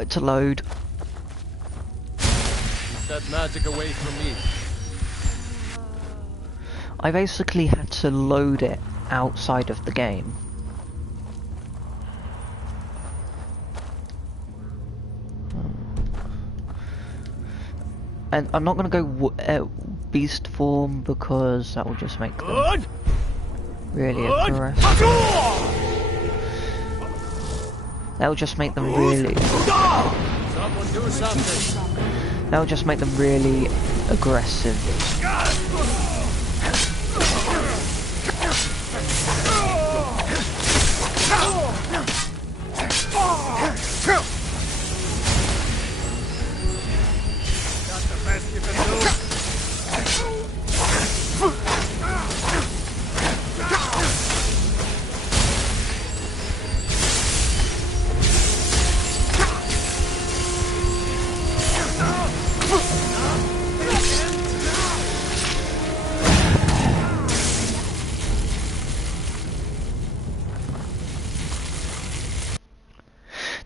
it to load. Keep that magic away from me. I basically had to load it outside of the game. And I'm not going to go beast form because that will just make them really aggressive. That will just make them really... Someone do something. That will just make them really aggressive.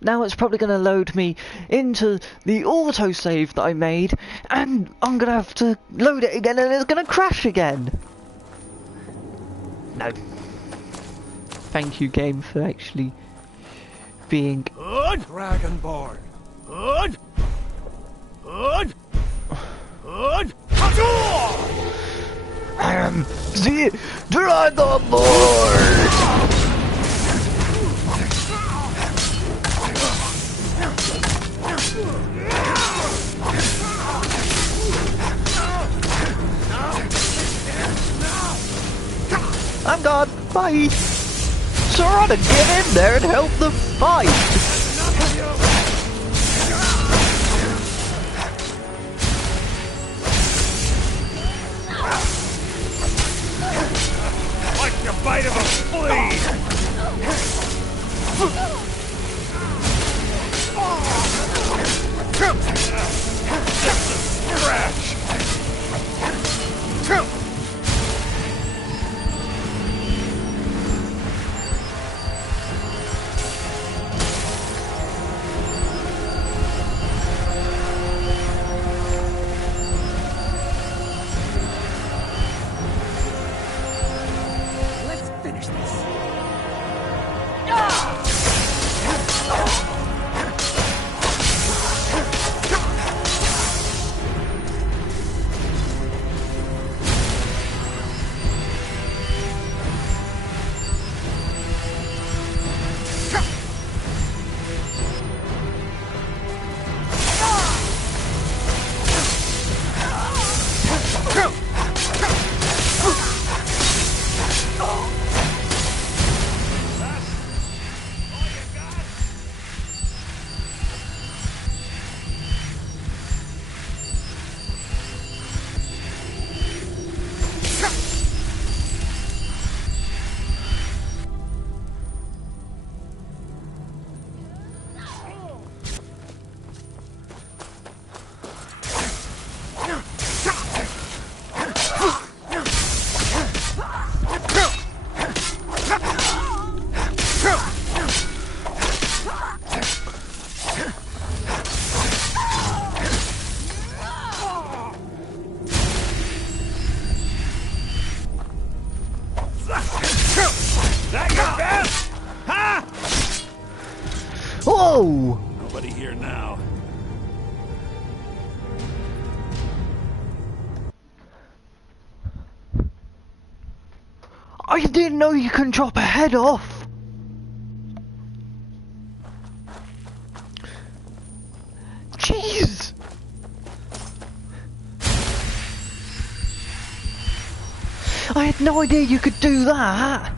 Now it's probably going to load me into the autosave that I made, and I'm going to have to load it again and it's going to crash again. No. Thank you, game, for actually being... Dragonborn. I am the Dragonborn! I'm gone. Bye. Serana, get in there and help them fight. Like the bite of a flea. Just a scratch. Whoa! Nobody here now. I didn't know you can drop a head off. Jeez. I had no idea you could do that.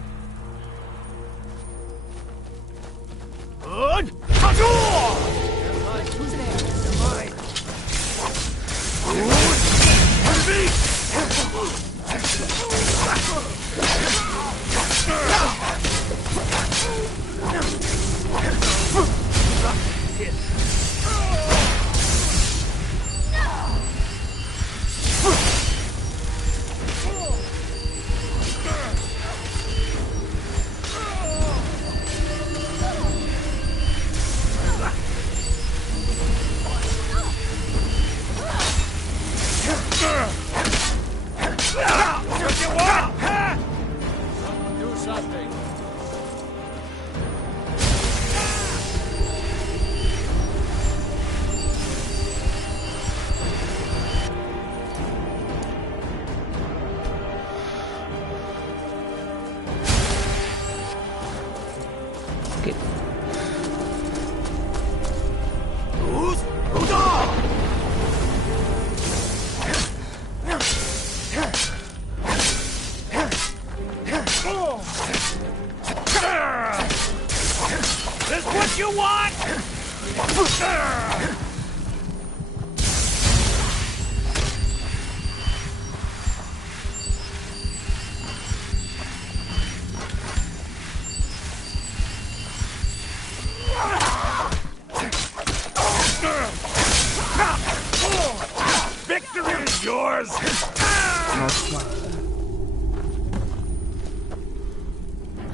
Victory is yours!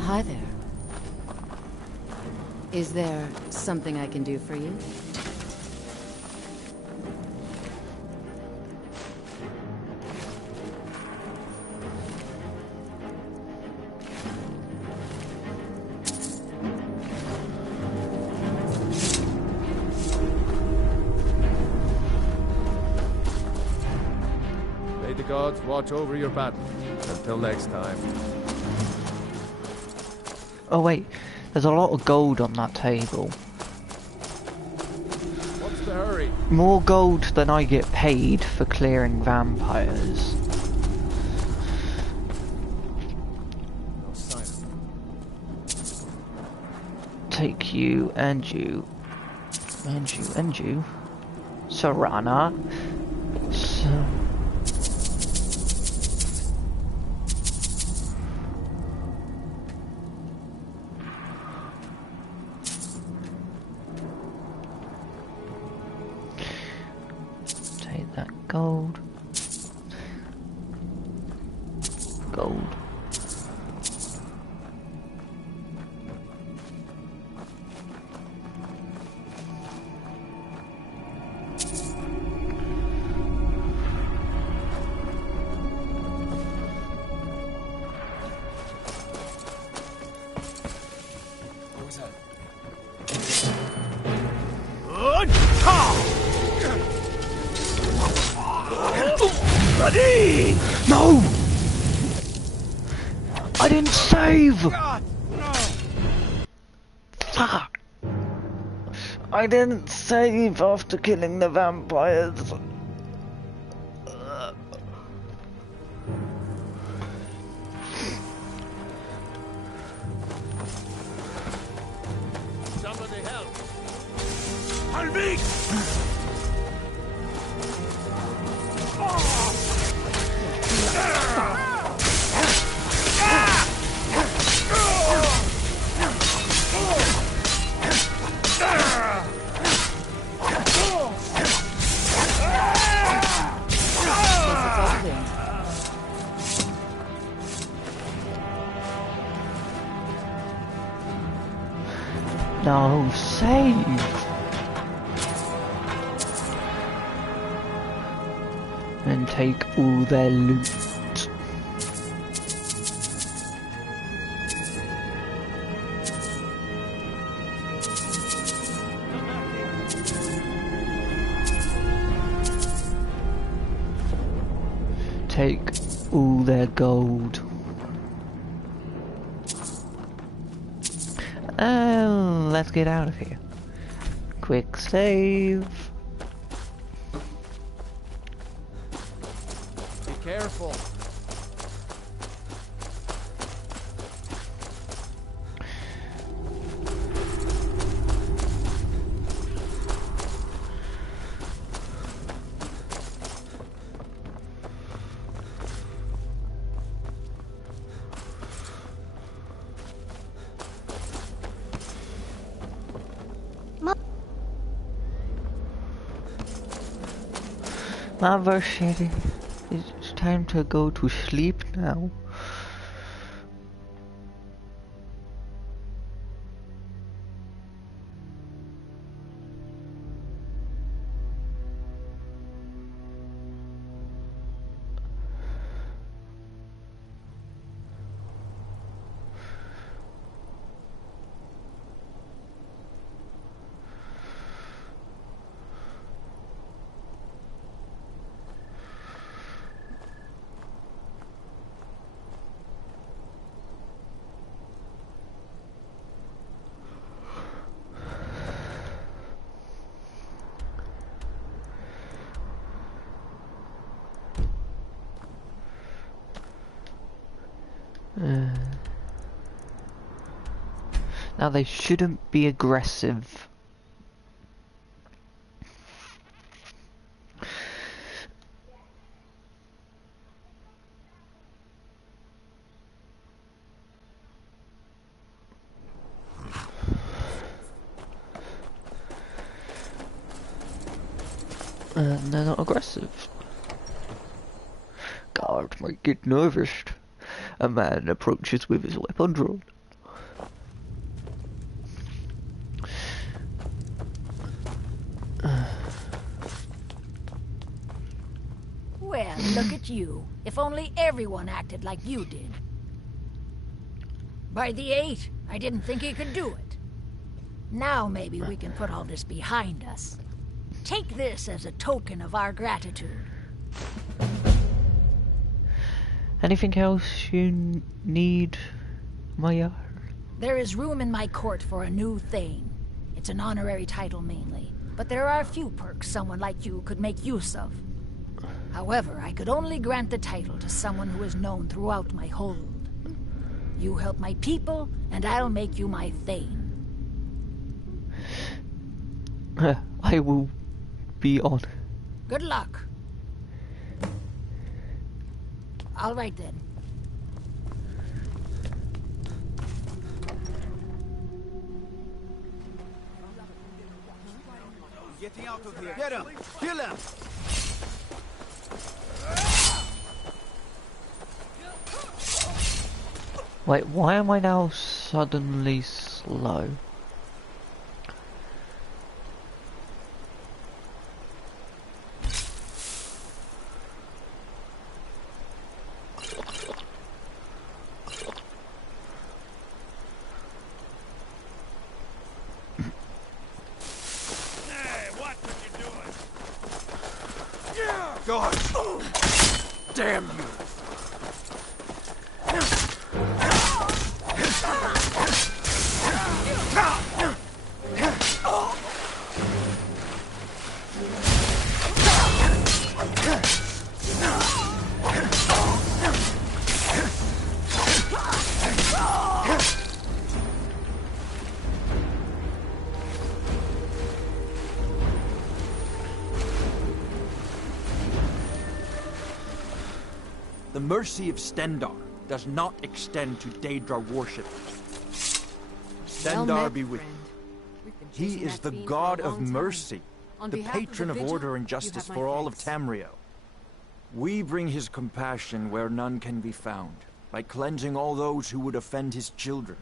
Hi there. Is there something I can do for you? May the gods watch over your battle. Until next time. Oh wait, there's a lot of gold on that table. What's the hurry? More gold than I get paid for clearing vampires. No sign. Take you and you. And you and you. Serana. So take that gold. Gold. Bloody! No! I didn't save! Fuck! I didn't save after killing the vampires. Somebody help! I'll be! No, save! And take all their loot. Take all their gold. Let's get out of here. Quick save. Be careful. Mother shitty. It's time to go to sleep now. Now they shouldn't be aggressive. And they're not aggressive. Guards might get nervous. A man approaches with his weapon drawn. Well, look at you. If only everyone acted like you did. By the 8, I didn't think he could do it. Now maybe we can put all this behind us. Take this as a token of our gratitude. Anything else you need, Maya? There is room in my court for a new thane. It's an honorary title mainly, but there are a few perks someone like you could make use of. However, I could only grant the title to someone who is known throughout my hold. You help my people, and I'll make you my thane. I will be on. Good luck. All right then. Getting out of here. Get him! Kill him! Wait, why am I now suddenly slow? Hey, what are you doing? God! Damn you! The mercy of Stendar does not extend to Daedra worship. Stendar be with you. He is the god of mercy, the patron of order and justice for all of Tamriel. We bring his compassion where none can be found, by cleansing all those who would offend his children.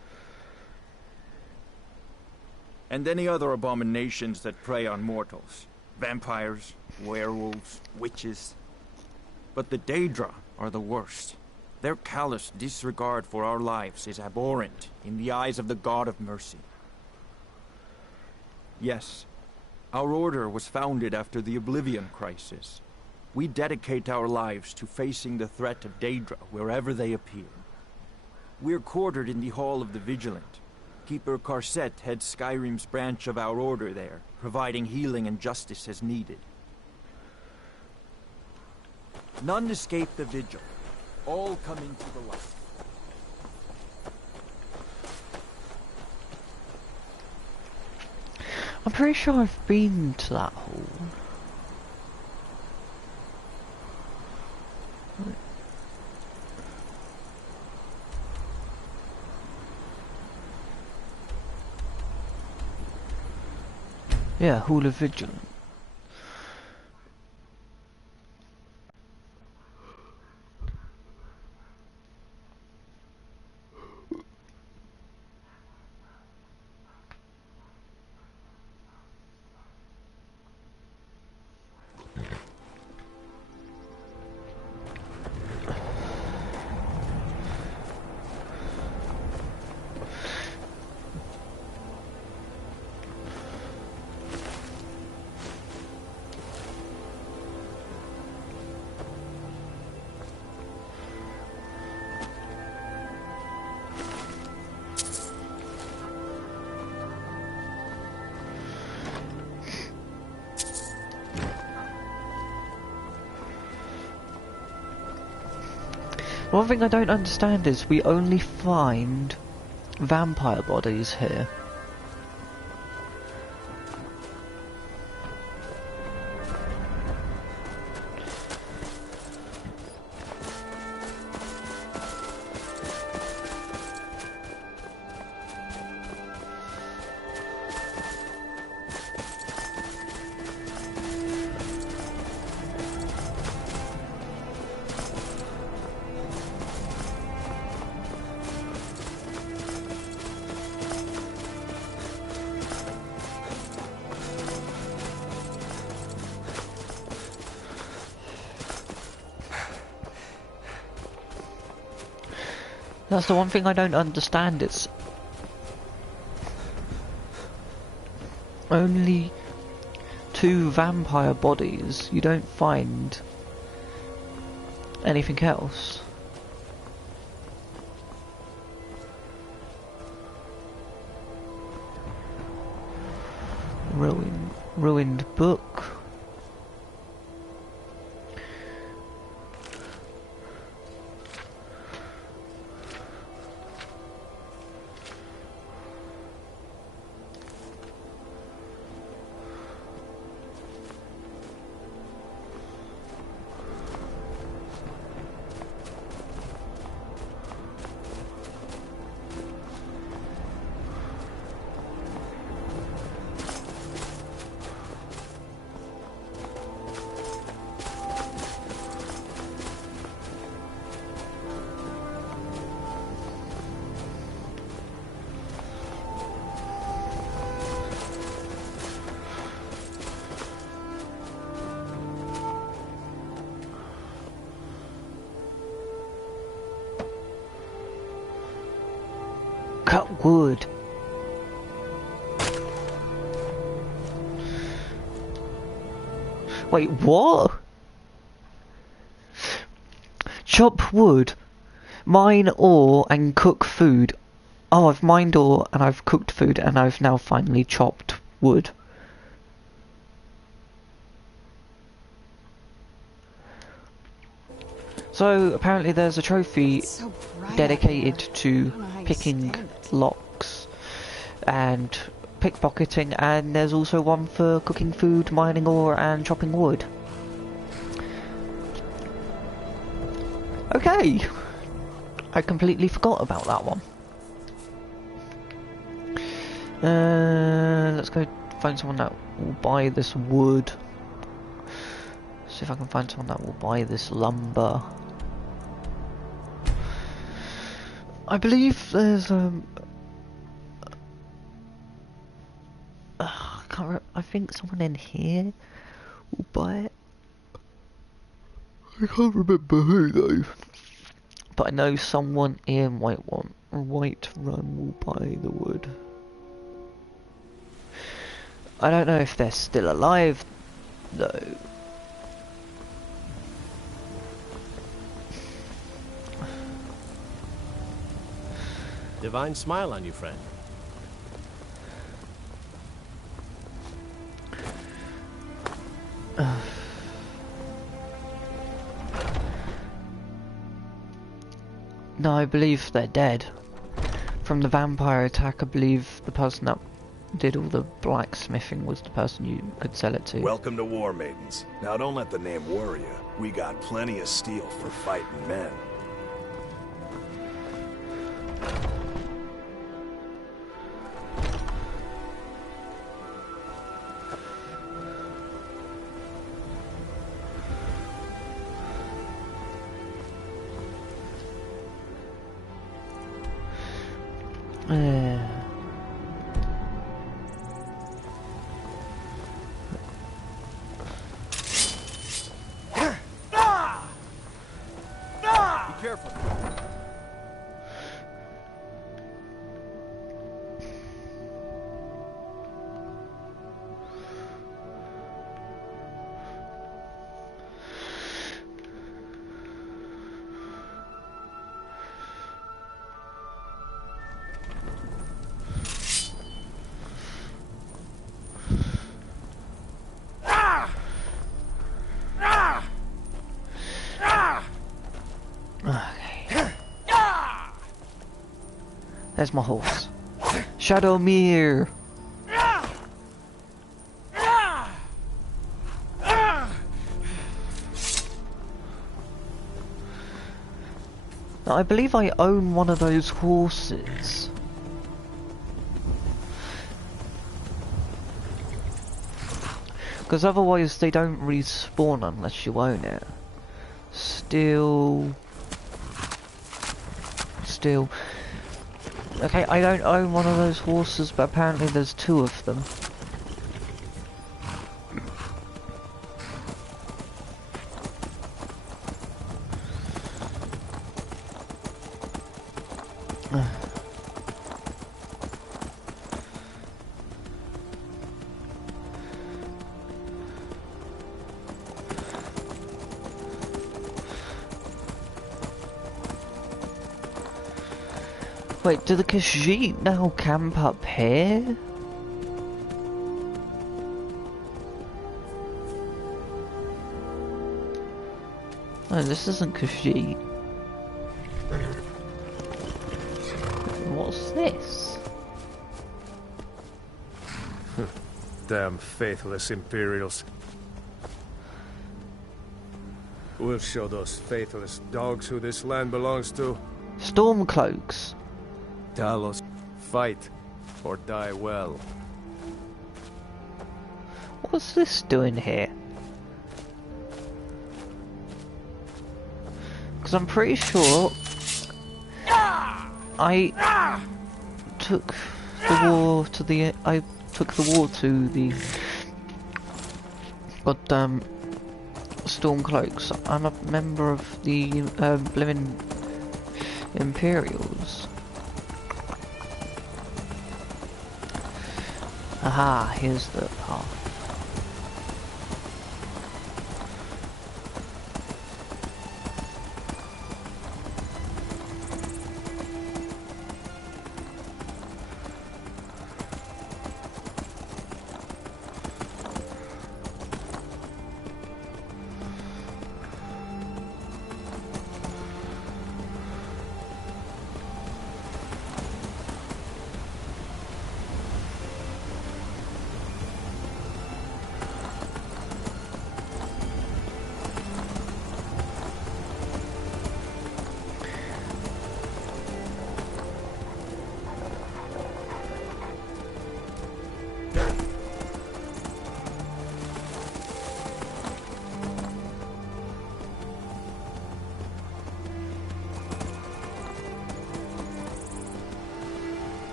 And any other abominations that prey on mortals. Vampires, werewolves, witches. But the Daedra are the worst. Their callous disregard for our lives is abhorrent in the eyes of the God of mercy. Yes, our order was founded after the Oblivion Crisis. We dedicate our lives to facing the threat of Daedra wherever they appear. We're quartered in the Hall of the Vigilant. Keeper Karset heads Skyrim's branch of our order there, providing healing and justice as needed. None escape the vigil. All come into the light. I'm pretty sure I've been to that hall. Yeah, Hall of Vigilance. One thing I don't understand is we only find vampire bodies here. That's the one thing I don't understand. It's only 2 vampire bodies. You don't find anything else. Ruined book. Cut wood. Wait, what? Chop wood, mine ore and cook food. Oh, I've mined ore and I've cooked food and I've now finally chopped wood. So apparently there's a trophy So bright dedicated out to there. I don't know how you picking stand it. locks and pickpocketing, and there's also one for cooking food, mining ore and chopping wood. Okay, I completely forgot about that one. Let's go find someone that will buy this wood. See if I can find someone that will buy this lumber. I believe there's I think someone in here will buy it. I can't remember who though. But I know someone in White Run will buy the wood. I don't know if they're still alive though. Divine smile on you, friend. No, I believe they're dead. From the vampire attack, I believe the person that did all the blacksmithing was the person you could sell it to. Welcome to War Maidens. Now don't let the name worry you. We got plenty of steel for fighting men. Be careful. There's my horse. Shadowmere! Now, I believe I own one of those horses. Because otherwise they don't respawn unless you own it. Still... Okay, I don't own one of those horses, but apparently there's 2 of them. Wait, do the Khajiit now camp up here? No, this isn't Khajiit. What's this? Damn faithless Imperials. We'll show those faithless dogs who this land belongs to. Stormcloaks. Talos, fight or die well. What's this doing here? Because I'm pretty sure I took the war to the goddamn Stormcloaks. I'm a member of the blimmin' Imperials. Aha, here's the path.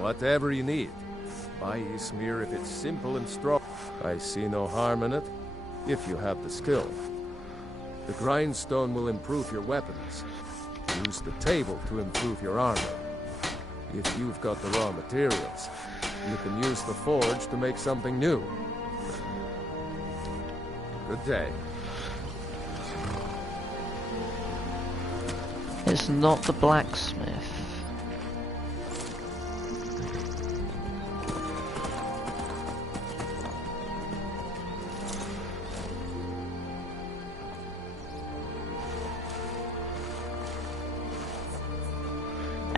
Whatever you need. Buy Ismir if it's simple and strong. I see no harm in it, if you have the skill. The grindstone will improve your weapons. Use the table to improve your armor. If you've got the raw materials, you can use the forge to make something new. Good day. It's not the blacksmith.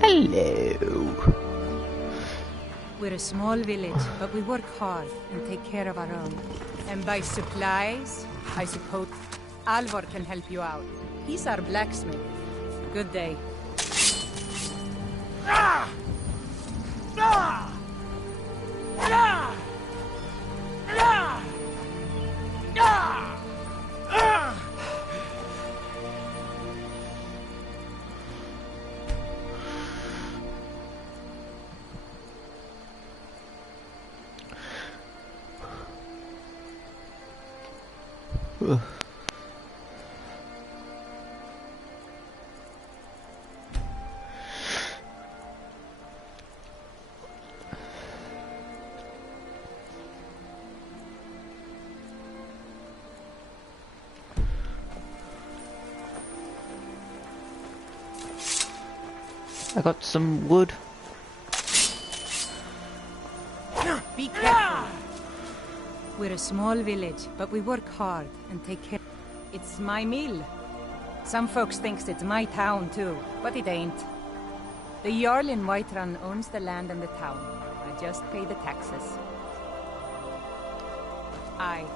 Hello. We're a small village, but we work hard and take care of our own. And by supplies, I suppose Alvor can help you out. He's our blacksmith. Good day. I got some wood. Be careful. We're a small village, but we work hard and take care. It's my mill. Some folks thinks it's my town too, but it ain't. The Jarl in Whiterun owns the land and the town. I just pay the taxes. I.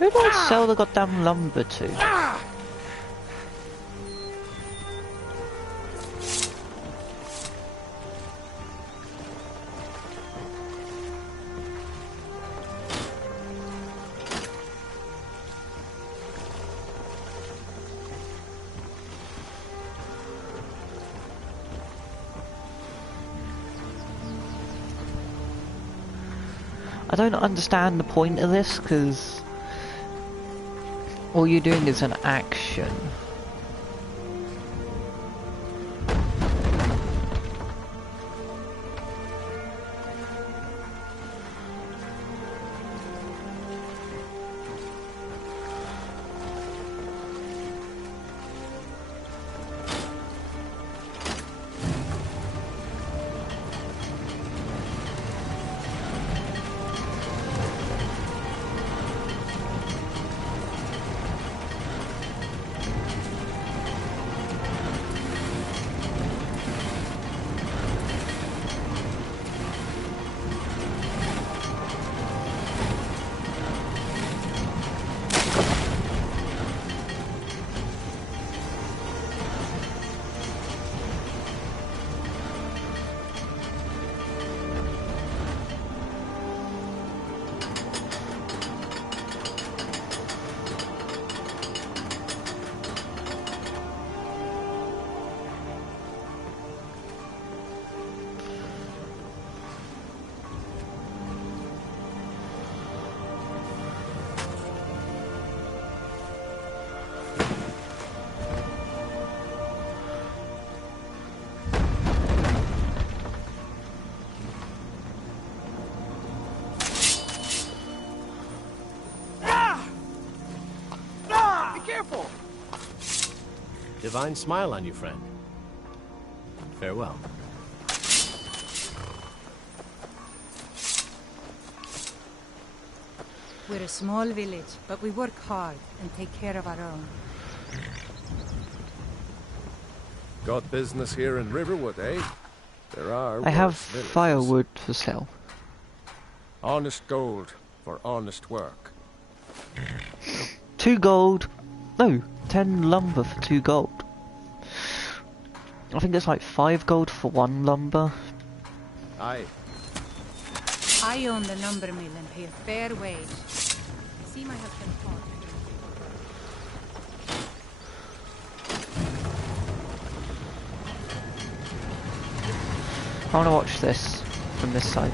Who do I sell the goddamn lumber to? I don't understand the point of this, because all you're doing is an action. Divine smile on you, friend. Farewell. We're a small village, but we work hard and take care of our own. Got business here in Riverwood, eh? There are. I have worse villages. firewood for sale. Honest gold for honest work. 2 gold. No, 10 lumber for 2 gold. I think it's like 5 gold for 1 lumber. Aye. I own the lumber mill and pay a fair wage. See my husband Paul. I want to watch this from this side.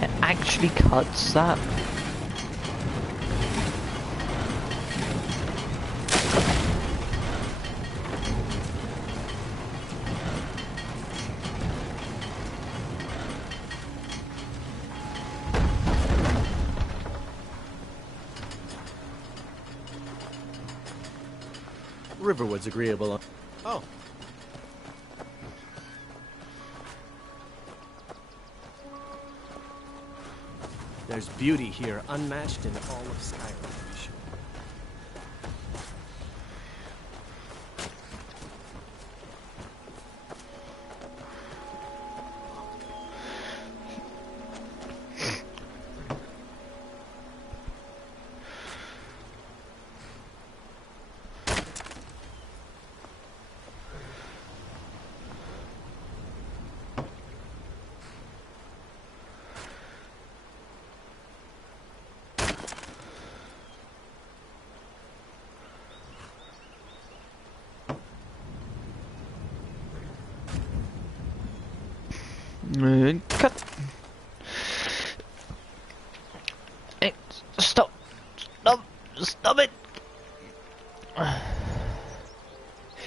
It actually cuts that. Riverwood's agreeable. Oh. There's beauty here, unmatched in all of Skyrim. Cut. Hey, stop. Stop it.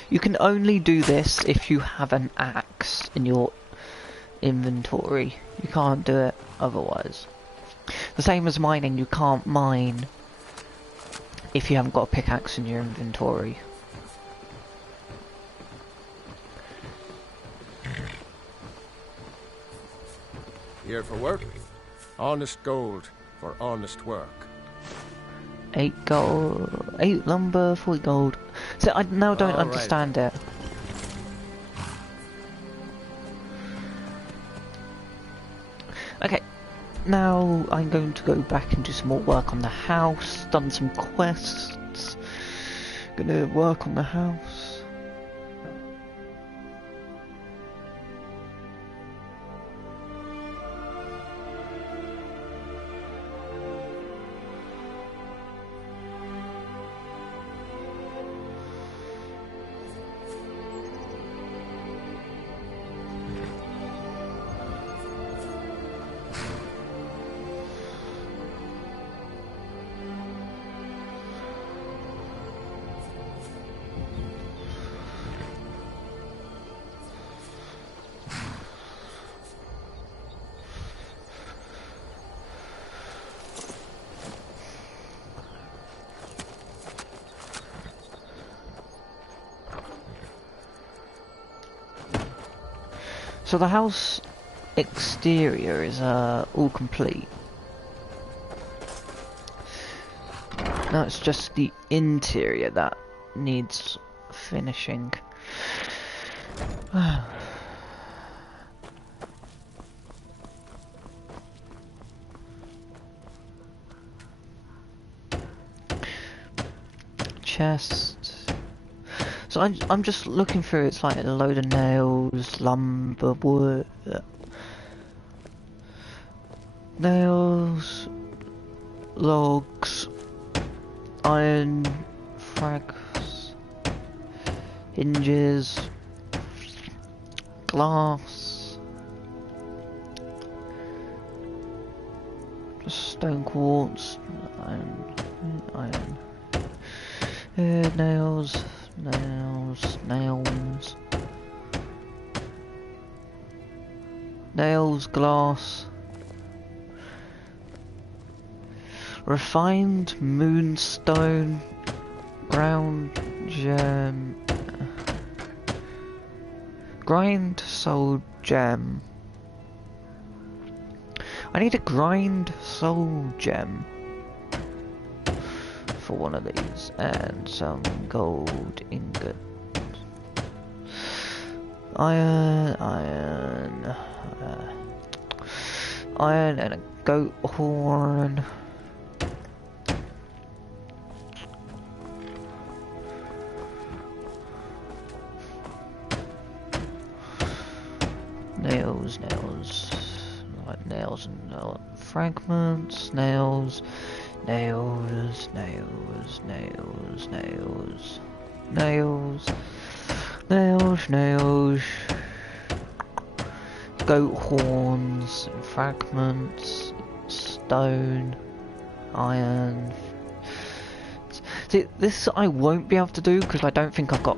You can only do this if you have an axe in your inventory. You can't do it otherwise. The same as mining, you can't mine if you haven't got a pickaxe in your inventory. Here for work? Honest gold for honest work. 8 gold, 8 lumber, 40 gold. So I now don't All right. understand it. Okay, now I'm going to go back and do some more work on the house. Done some quests. Gonna work on the house. So the house exterior is all complete. Now it's just the interior that needs finishing. Chest. So I'm just looking through. It's like a load of nails, lumber, wood, nails, logs, iron, frags, hinges, glass, stone quartz, iron, nails. Nails, glass, refined moonstone, ground gem, grind soul gem. I need a grind soul gem for one of these, and some gold ingot. Iron, and a goat horn. Nails, like nails and fragments, nails. Nails, goat horns, fragments, stone, iron. See, this I won't be able to do because I don't think I've got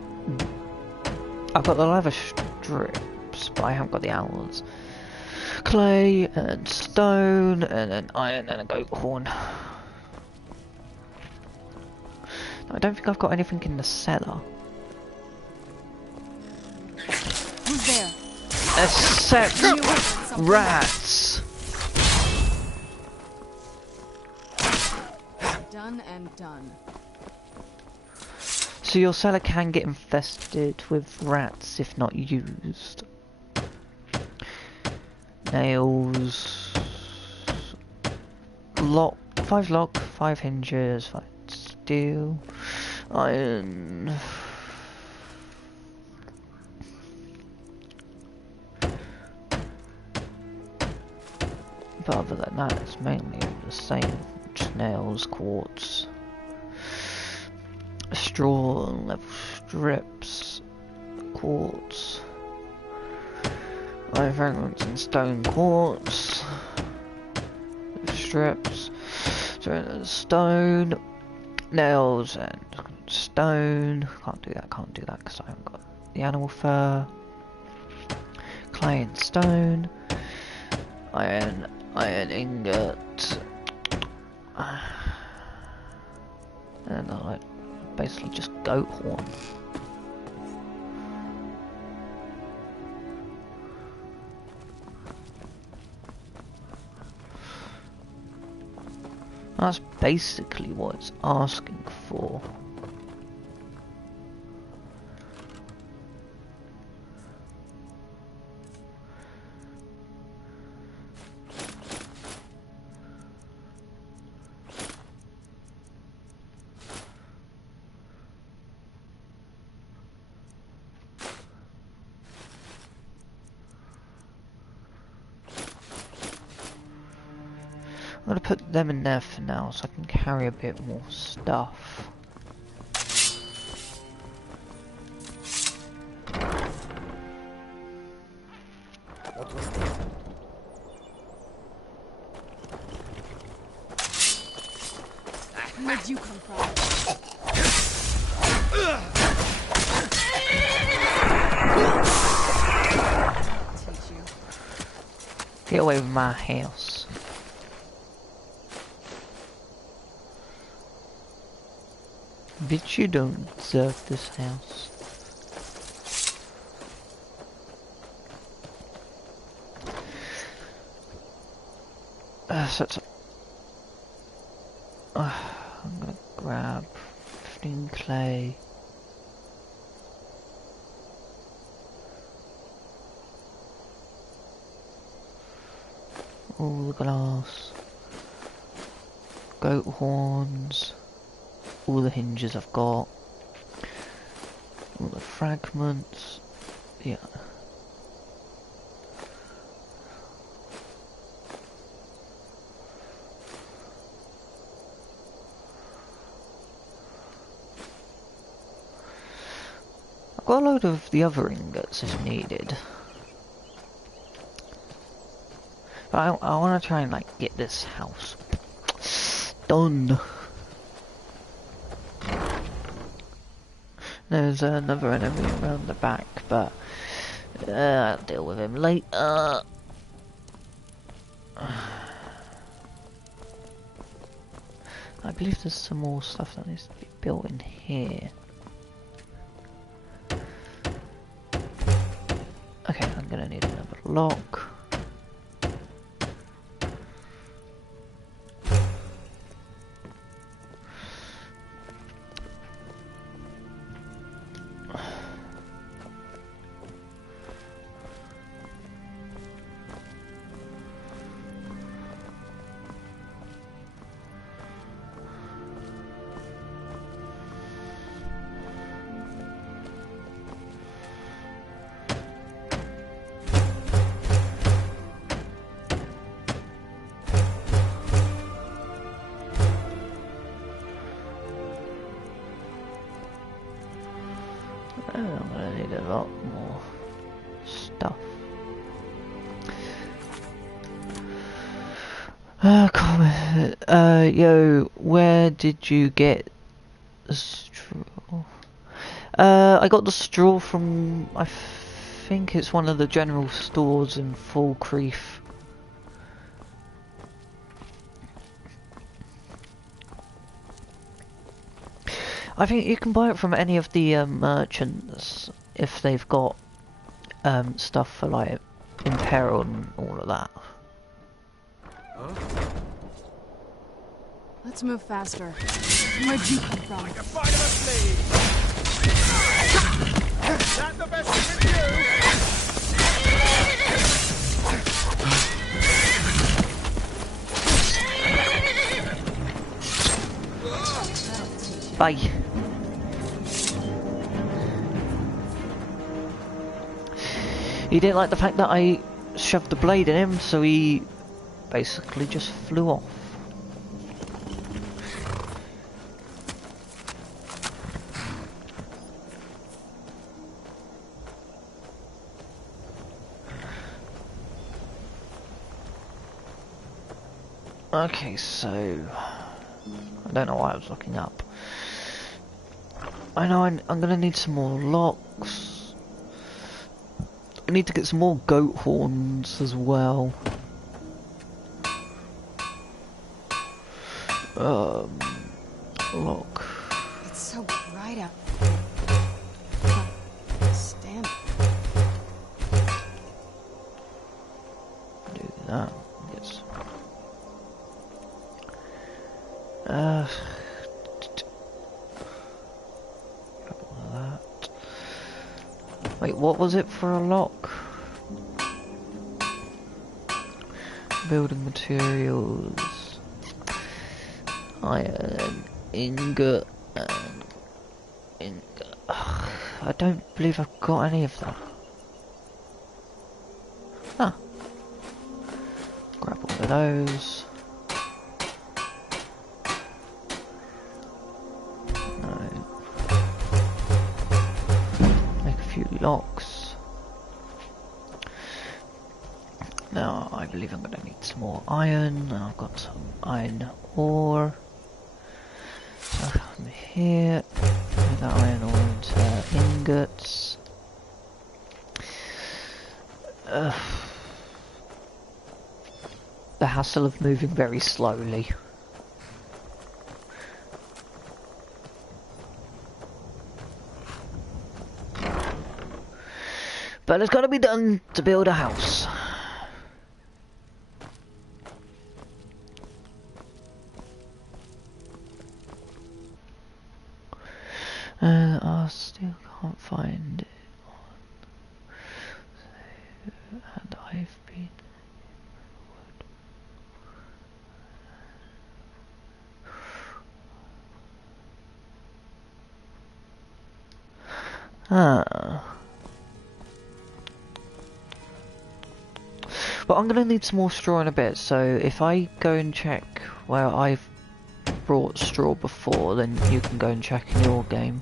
the leather strips, but I haven't got the owls. Clay and stone and an iron and a goat horn. I don't think I've got anything in the cellar. Who's there? Except rats. Done and done. So your cellar can get infested with rats if not used. Nails. 5 lock, 5 hinges, 5 steel, iron. But other than that, it's mainly all the same. Just nails, quartz, straw, and level strips, quartz, iron fragments and stone quartz, strips, stone, nails and stone. Can't do that because I haven't got the animal fur. Clay and stone, iron ingot, and I basically just goat horn. That's basically what it's asking for. gonna put them in there for now so I can carry a bit more stuff. What was that? Where'd you come from? I'll teach you. Get away with my house. Bitch, you don't deserve this house. So it's I'm gonna grab 15 clay. All the glass. Goat horns. All the hinges I've got. All the fragments. Yeah. I've got a load of the other ingots if needed. But I want to try and like get this house done. There's another enemy around the back, but I'll deal with him later. I believe there's some more stuff that needs to be built in here. Okay, I'm gonna need another lock. I'm gonna need a lot more stuff. Yo, where did you get the straw? I got the straw from, I think it's one of the general stores in Fall Creek. I think you can buy it from any of the merchants if they've got stuff for like Imperial and all of that. Huh? Let's move faster. Where'd you come from? Like a fight of a slave. That's the best you can do. Bye. He didn't like the fact that I shoved the blade in him, so he basically just flew off. Okay, so I don't know why I was looking up. I know I'm gonna need some more locks. I need to get some more goat horns as well. Lock. It's so bright out. Can't stand it. Do that. Yes. That. Wait, what was it for a lock? Building materials. Iron, ingot, and ingot. Ugh, I don't believe I've got any of that. Ah. Grab all of those. few locks. Now I believe I'm going to need some more iron. Now I've got some iron ore. So I come here, put that iron ore into ingots. The hassle of moving very slowly. But it's got to be done to build a house. I still can't find it. And I've been... But I'm gonna need some more straw in a bit, so if I go and check where I've brought straw before, then you can go and check in your game.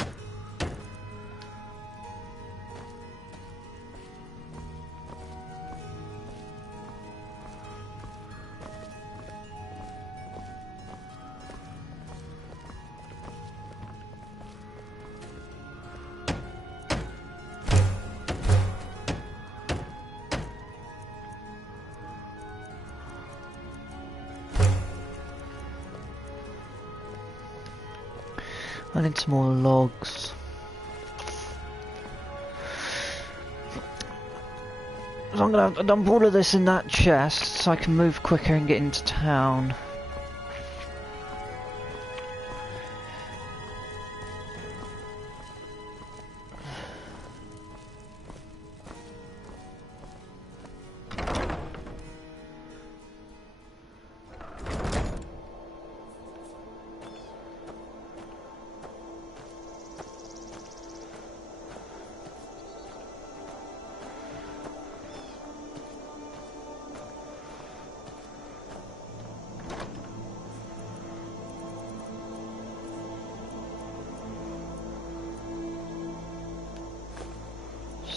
I need some more logs. So I'm gonna have to dump all of this in that chest so I can move quicker and get into town.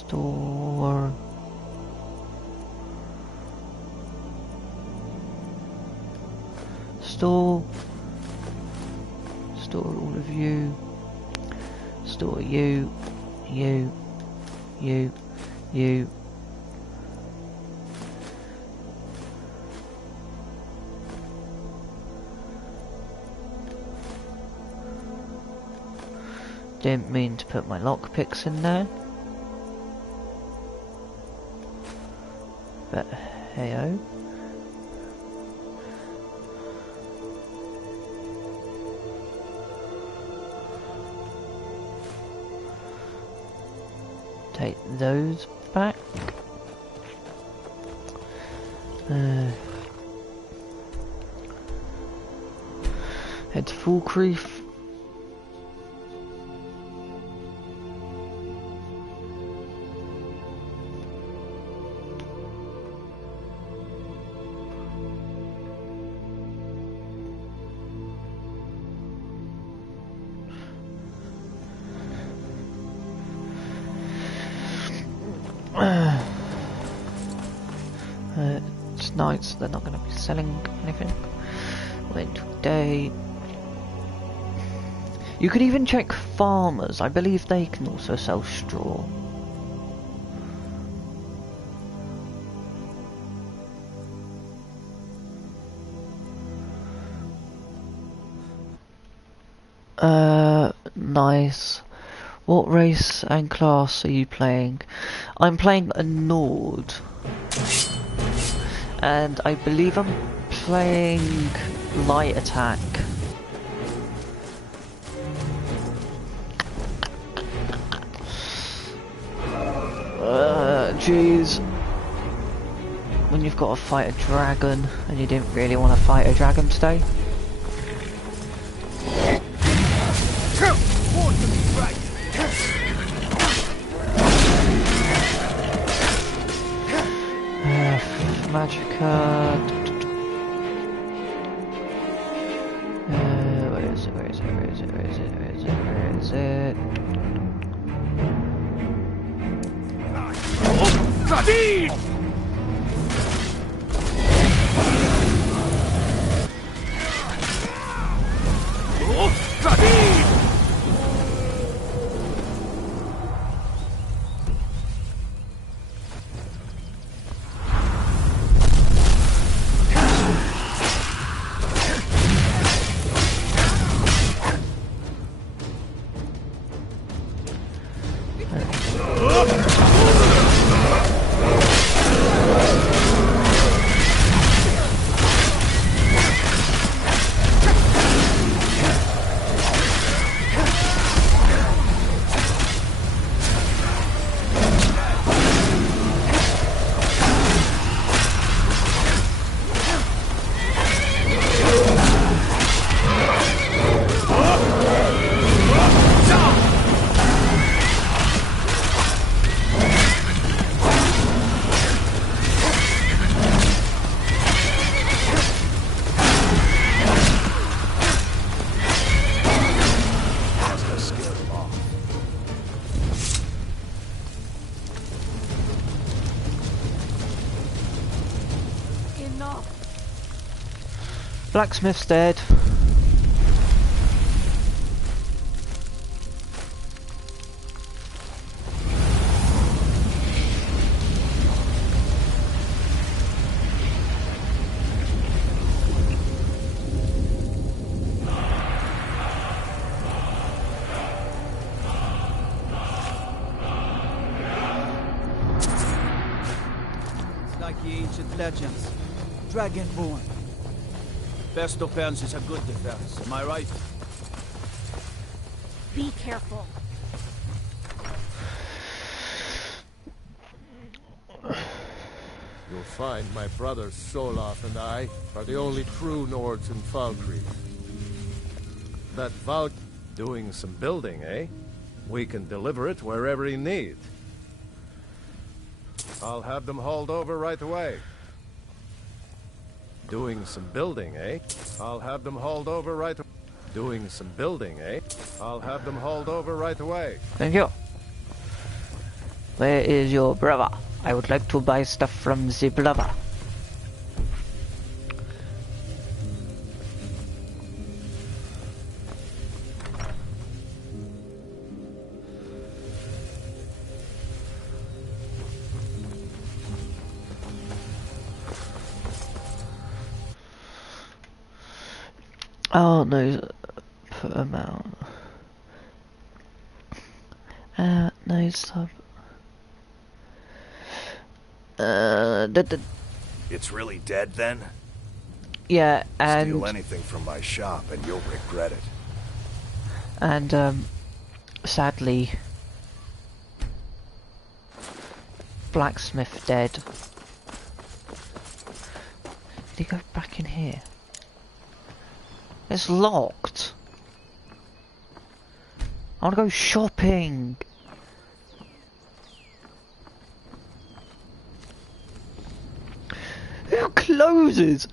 Store. Store. Store all of you. Store you. You. You. You. Didn't mean to put my lockpicks in there. But heyo. Take those back. Head to Full Creef. It's night, so they're not going to be selling anything. Wait until day. You could even check farmers. I believe they can also sell straw. Nice. What race and class are you playing? I'm playing a Nord. And I believe I'm playing light attack. Jeez. When you've got to fight a dragon and you didn't really want to fight a dragon today. Magicka. Where is it? Where is it? Where is it? Where is it? Where is it? Where is it? Blacksmith's dead. It's like the ancient legends. Dragonborn. Best offense is a good defense, am I right? Be careful. You'll find my brothers Solaf and I are the only true Nords in Falkreath. That Valk doing some building, eh? We can deliver it wherever you need. I'll have them hauled over right away. Doing some building, eh? I'll have them hauled over right away. Doing some building, eh? I'll have them hauled over right away. Thank you. Where is your brother? I would like to buy stuff from the brother. Oh no, put amount. No sub. It's really dead then? Yeah, and Steal anything from my shop and you'll regret it. And sadly, blacksmith dead. Did he go back in here? It's locked. I want to go shopping. Who closes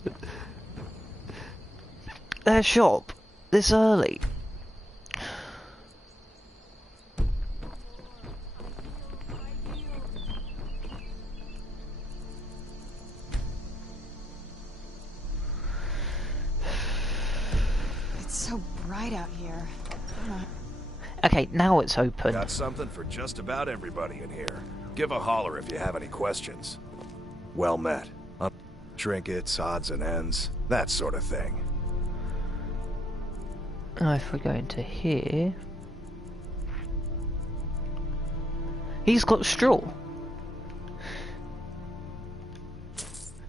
their shop this early? It's so bright out here. Okay, now it's open. Got something for just about everybody in here. Give a holler if you have any questions. Well met. Trinkets, odds and ends, that sort of thing. If we go into here, he's got straw.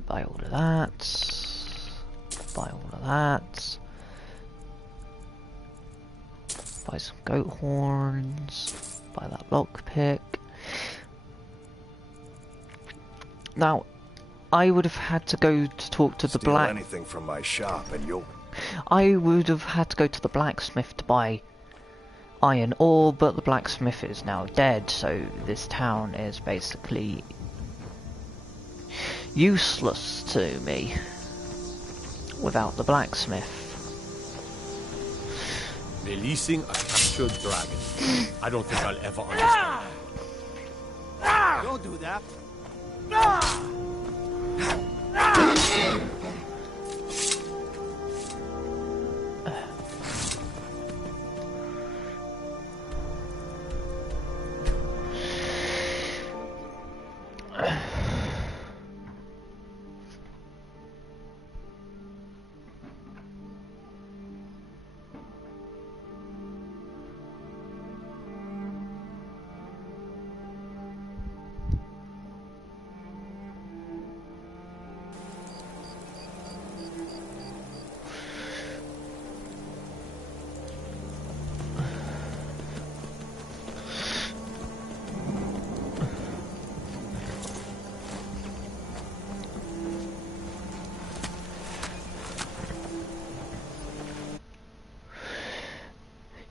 Buy all of that. Buy all of that. Buy some goat horns. Buy that lockpick. Now, I would have had to go to talk to the Steal black. anything from my shop and you'll... I would have had to go to the blacksmith to buy iron ore, but the blacksmith is now dead, so this town is basically useless to me without the blacksmith. Releasing a captured dragon. I don't think I'll ever understand. Don't do that.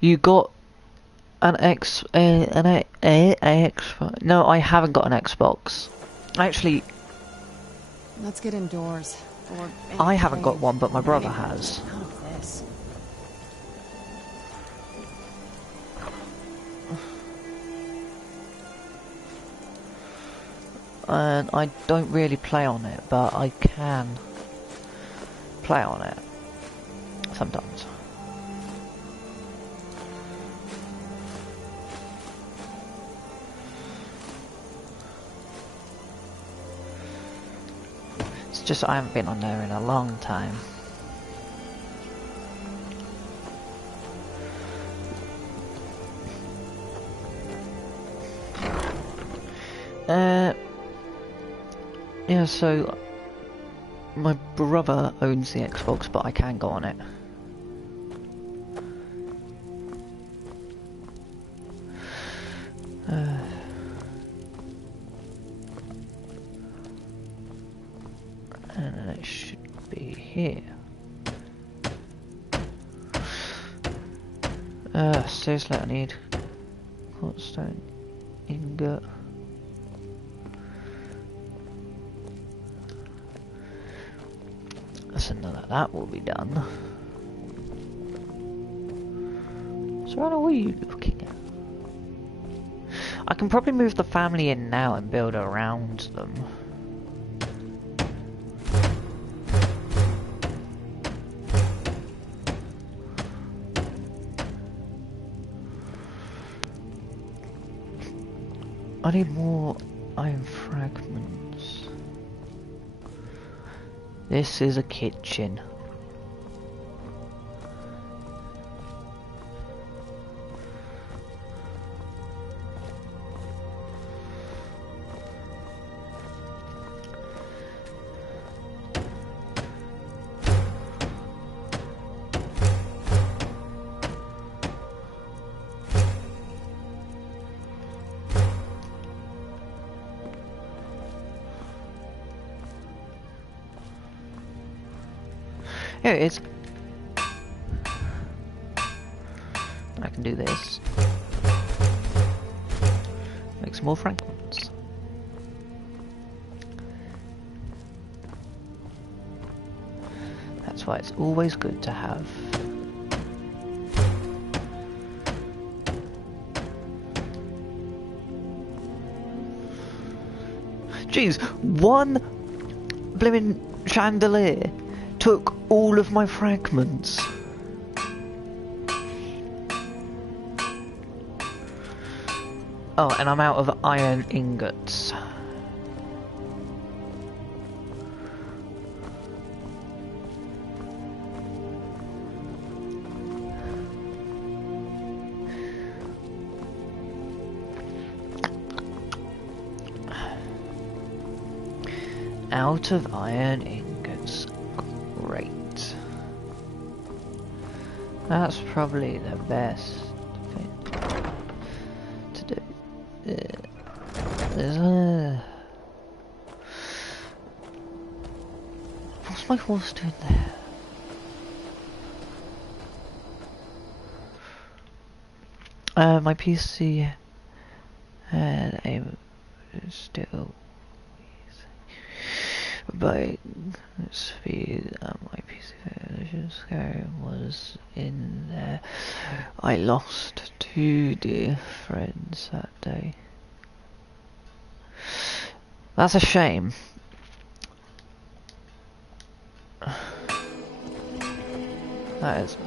You got an No, I haven't got an Xbox. Actually, Let's get indoors. Or I haven't got anything. one, but my brother Getting has. out of this. And I don't really play on it, but I can play on it sometimes. It's just I haven't been on there in a long time. Yeah, so my brother owns the Xbox, but I can go on it. And then it should be here. Seriously, I need quartzstone ingot. So none of that will be done. So what are you looking at? I can probably move the family in now and build around them. I need more iron fragments. This is a kitchen. Here it is. I can do this. Make some more fragments. That's why it's always good to have. Jeez, one blimmin' chandelier took all of my fragments. Oh, and I'm out of iron ingots. Out of iron ingots. Great. That's probably the best thing to do. What's my horse doing there? My PC and I'm still by speed my PC version Skyrim was in there. I lost 2 dear friends that day. That's a shame. That is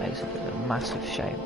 basically a massive shame.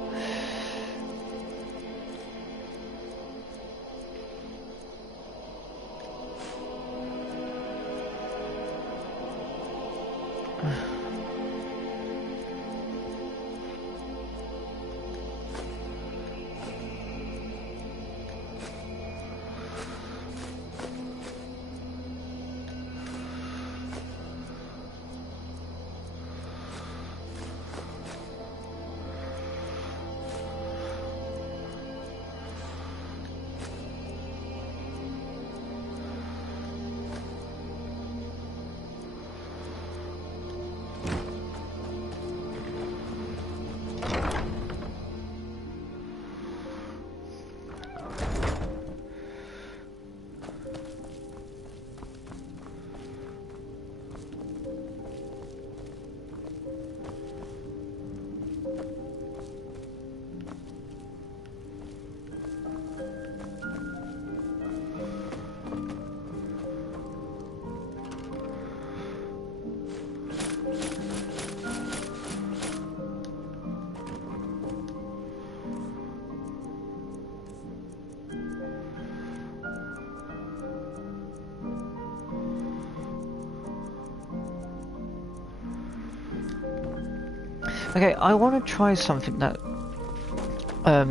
Okay, I want to try something that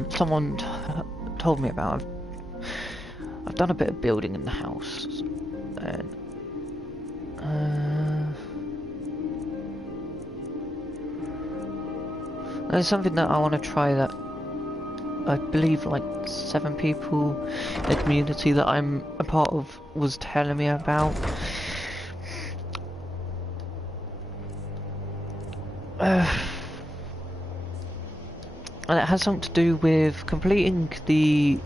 someone told me about. I've done a bit of building in the house, and there's something that I want to try that I believe like 7 people in the community that I'm a part of was telling me about. And it has something to do with completing the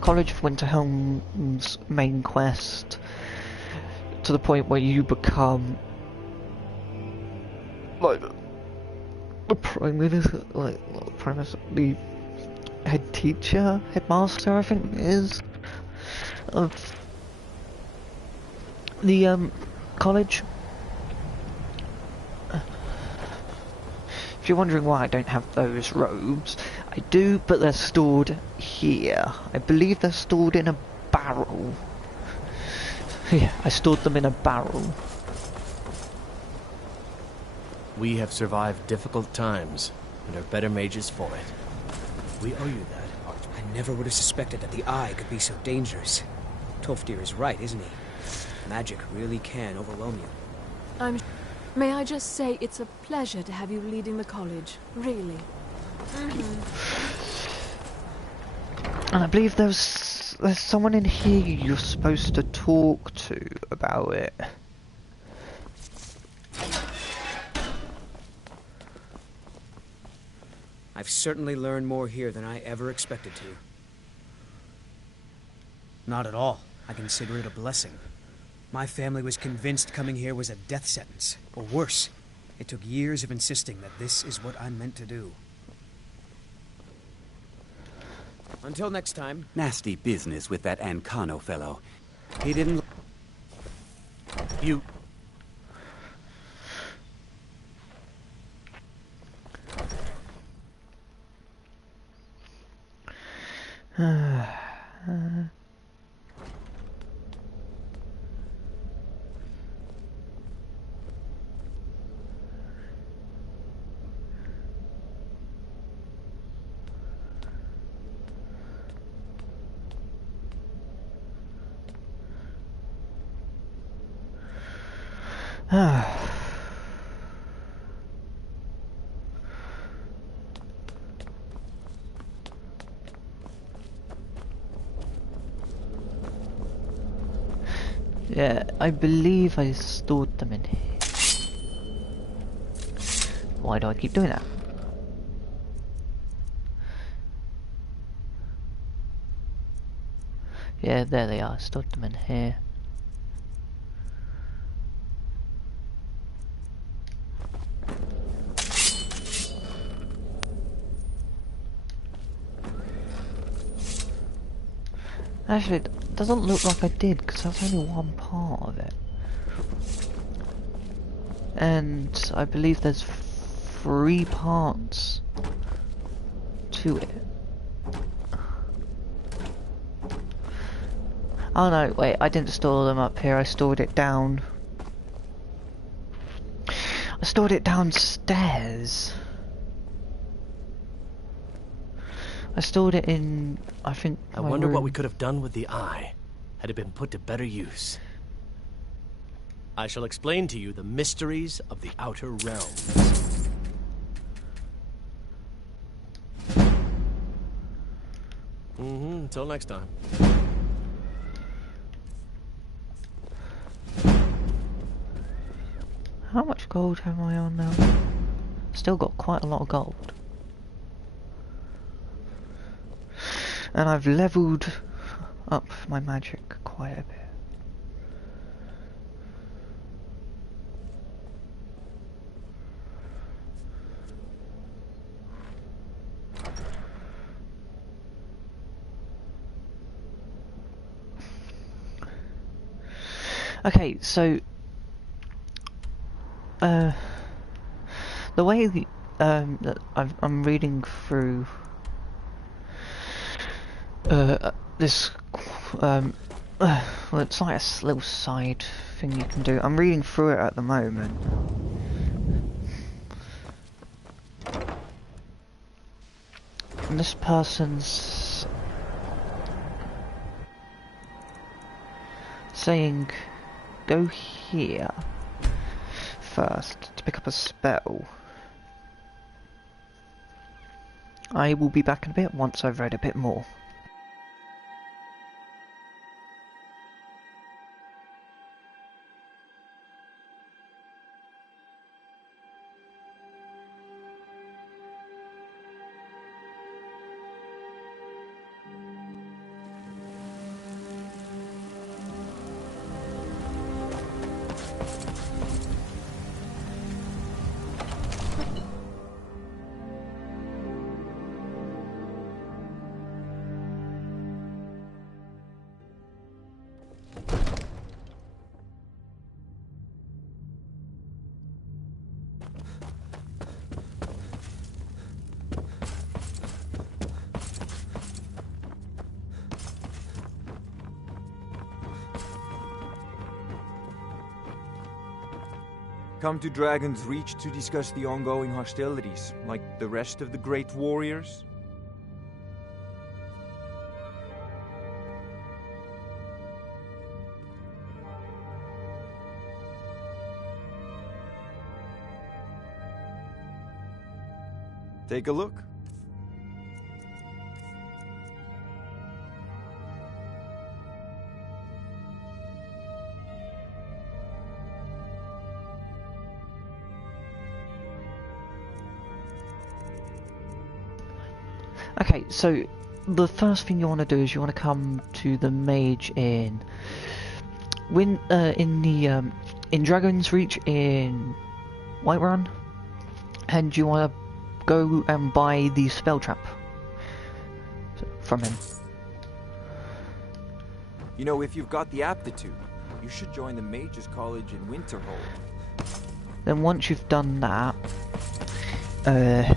College of Winterhelm's main quest to the point where you become like the Prime Minister, like not the Prime Minister, the headmaster I think it is, of the college. If you're wondering why I don't have those robes, I do, but they're stored here. I believe they're stored in a barrel. Yeah, I stored them in a barrel. We have survived difficult times, and are better mages for it. We owe you that. I never would have suspected that the Eye could be so dangerous. Toftir is right, isn't he? Magic really can overwhelm you. May I just say it's a pleasure to have you leading the college, really. And I believe there's someone in here you're supposed to talk to about it. I've certainly learned more here than I ever expected to. Not at all. I consider it a blessing. My family was convinced coming here was a death sentence, or worse. It took years of insisting that this is what I'm meant to do. Until next time. Nasty business with that Ancano fellow. He didn't... You... Yeah, I believe I stored them in here. Why do I keep doing that? Yeah, there they are. I stored them in here. Actually, it doesn't look like I did, because that's only one part of it. And I believe there's 3 parts to it. Oh no, wait, I didn't store them up here, I stored it down. I stored it downstairs. I stored it in, I think, I wonder what we could have done with the eye, had it been put to better use. I shall explain to you the mysteries of the Outer Realms. Until next time. How much gold am I on now? Still got quite a lot of gold. And I've leveled up my magic quite a bit. Okay, so the way that I'm reading through this well, it's like a little side thing you can do. I'm reading through it at the moment. And this person's saying go here first to pick up a spell. I will be back in a bit once I've read a bit more. Come to Dragon's Reach to discuss the ongoing hostilities, like the rest of the great warriors? Take a look. Okay, so the first thing you want to do is you want to come to the Mage Inn. In Dragon's Reach in Whiterun, and you want to go and buy the spell trap from him. You know, if you've got the aptitude, you should join the Mages College in Winterhold. Then once you've done that,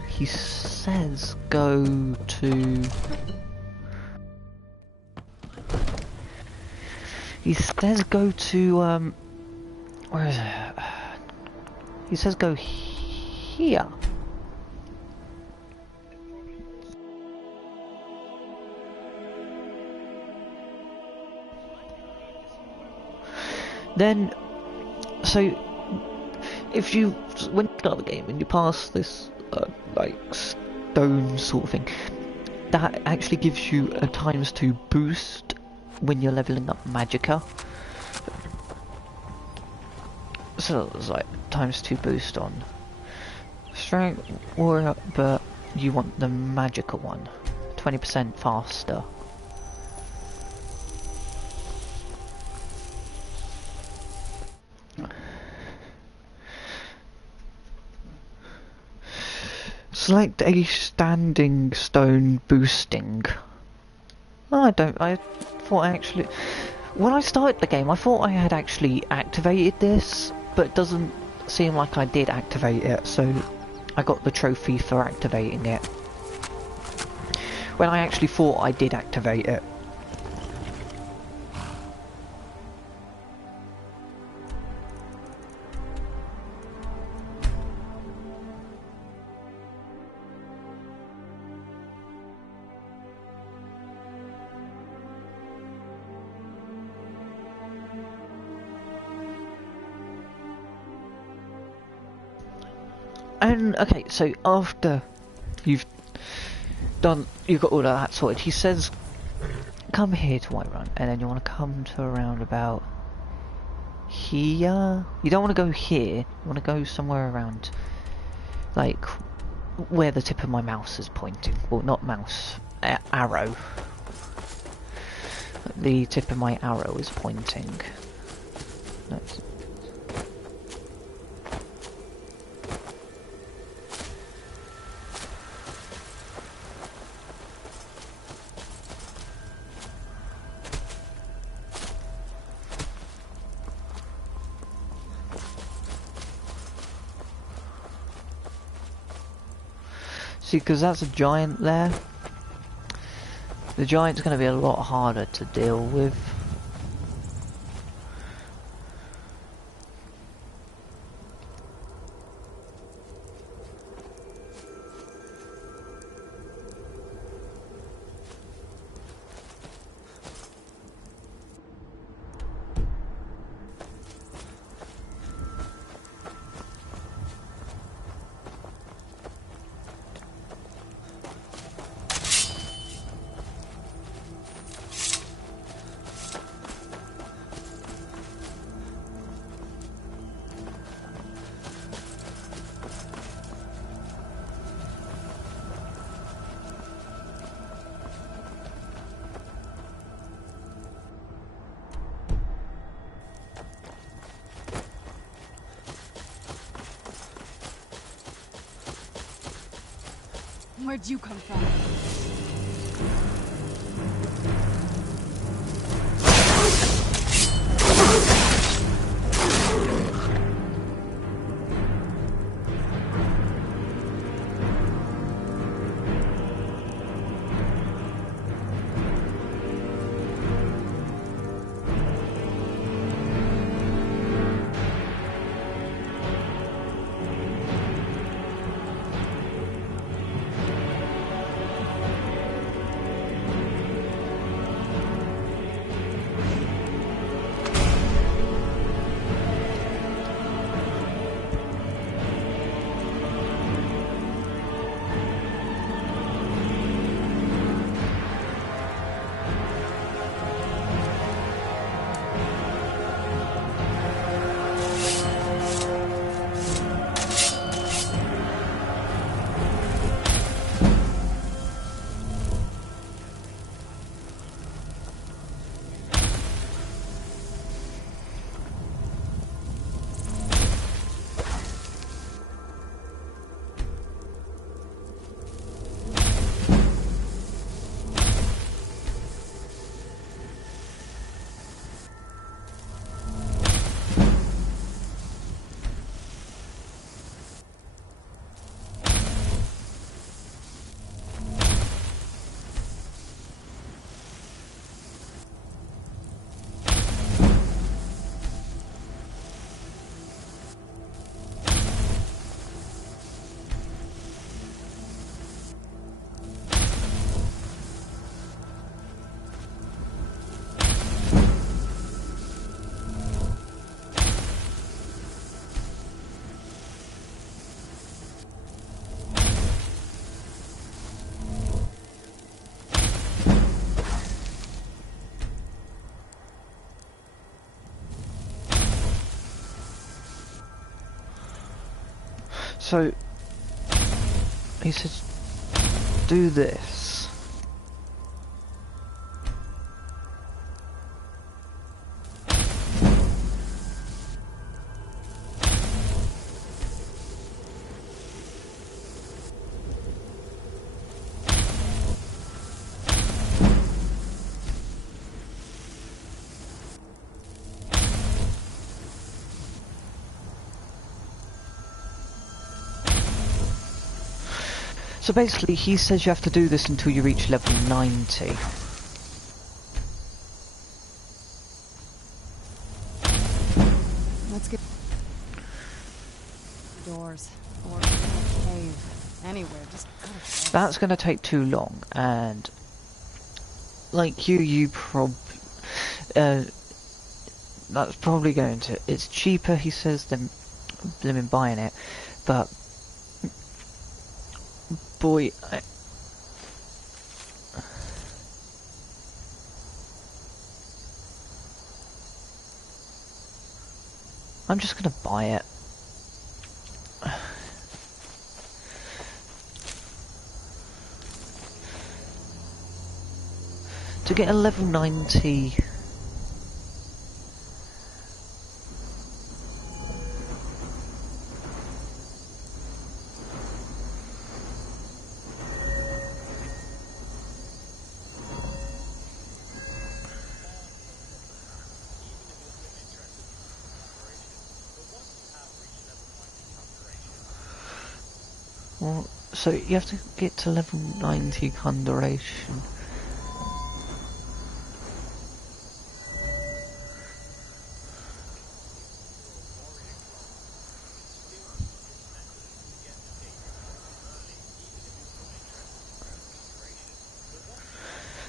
he says go to... He says go to, where is it? He says go here. Then, so, if you, when you start the game and you pass this, like, stone sort of thing, that actually gives you a ×2 boost when you're leveling up Magicka. So it's like ×2 boost on Strength Warrior, but you want the Magicka one, 20% faster. Select a standing stone boosting. Oh, I thought I actually... When I started the game, I thought I had actually activated this, but it doesn't seem like I did activate it, so I got the trophy for activating it. When I actually thought I did activate it. And, okay, so after you've got all of that sorted, he says, come here to Whiterun, and then you want to come to a roundabout here. You don't want to go here, you want to go somewhere around, like, where the tip of my mouse is pointing. Well, not mouse, arrow. The tip of my arrow is pointing. That's... See, because that's a giant there. The giant's going to be a lot harder to deal with. Where'd you come from? So, he says, do this. So basically, he says you have to do this until you reach level 90. Let's get doors or a cave. Anywhere, just go to bed. That's going to take too long, and like you that's probably going to. It's cheaper, he says, than buying it, but boy, I'm just gonna buy it. To get a level 90... Well, so you have to get to level 90 conjuration.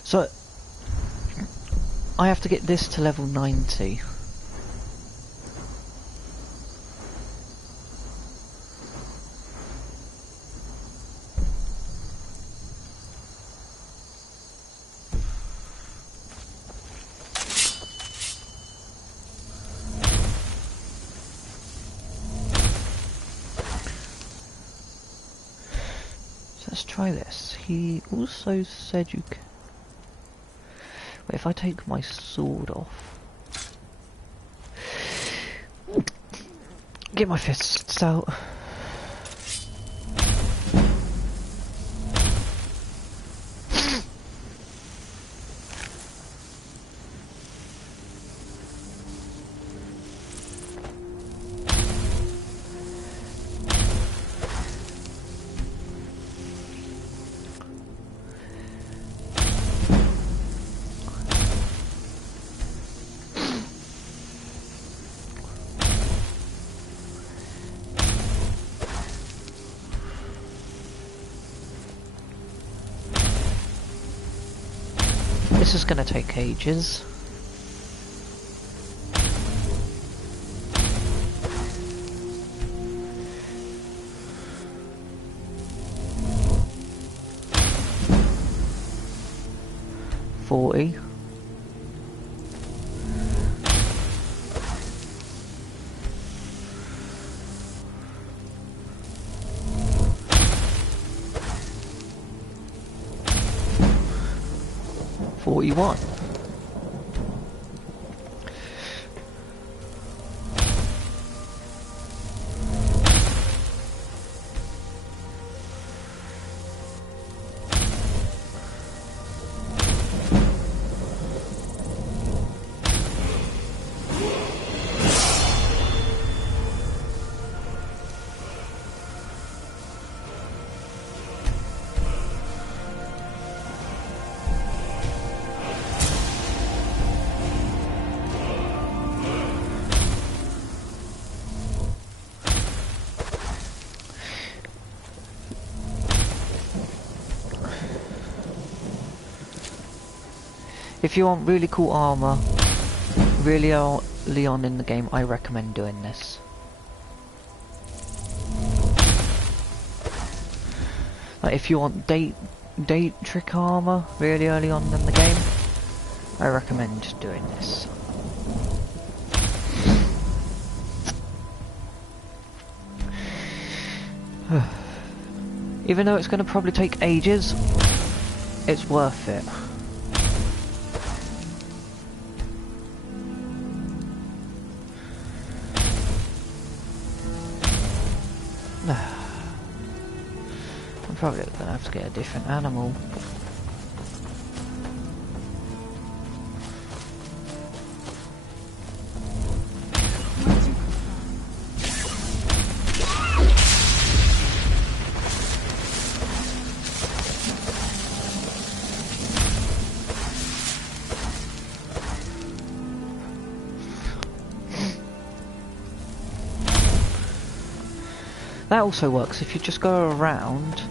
So I have to get this to level 90. Let's try this. He also said you can... Wait, if I take my sword off... Get my fists out. This is gonna take ages. $40. $41. If you want really cool armor, really early on in the game, I recommend doing this. Like if you want date trick armor really early on in the game, I recommend doing this. Even though it's going to probably take ages, it's worth it. I'm probably going to have to get a different animal. That also works if you just go around.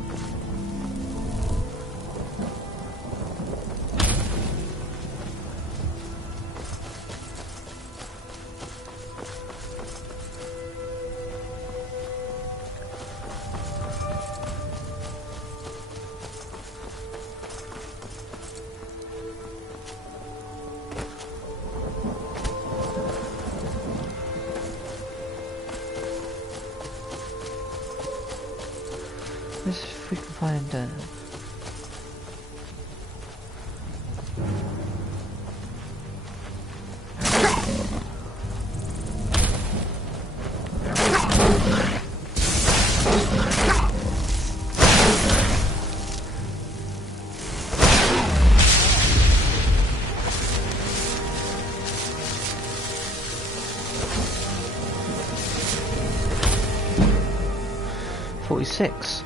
Let's see if we can find a... .46.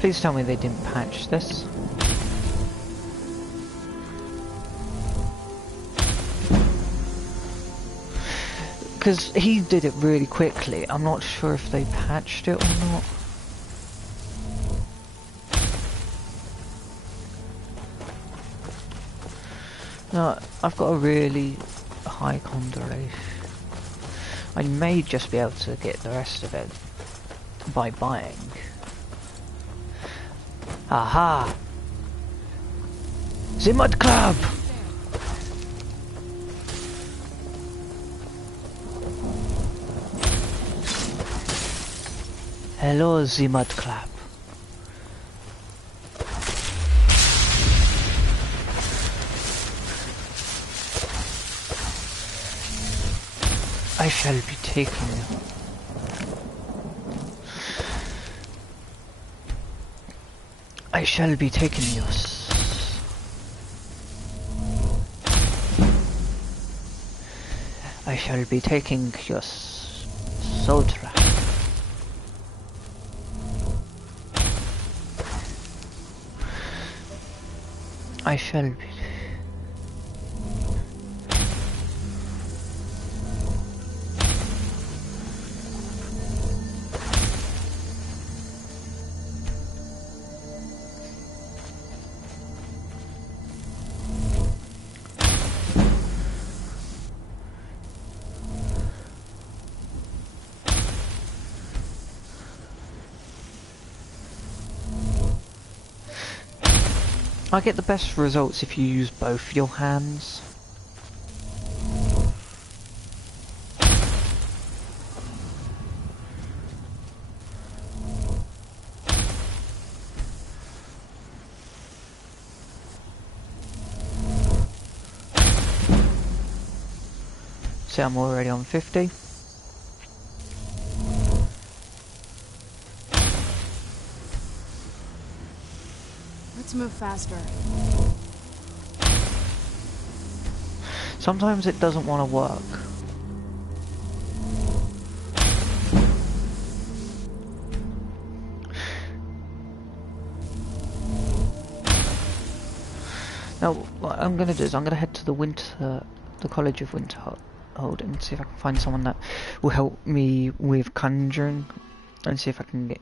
Please tell me they didn't patch this. Because he did it really quickly. I'm not sure if they patched it or not. No, I've got a really high condorate. I may just be able to get the rest of it by buying. Aha! The Mud Club! Hello, the Mud Club. I shall be taking you. I shall be taking you. I shall be taking your Sotra. I shall be. I get the best results if you use both your hands. See, I'm already on 50. Let's move faster. Sometimes it doesn't want to work. Now, what I'm going to do is I'm going to head to the College of Winterhold and see if I can find someone that will help me with conjuring and see if I can get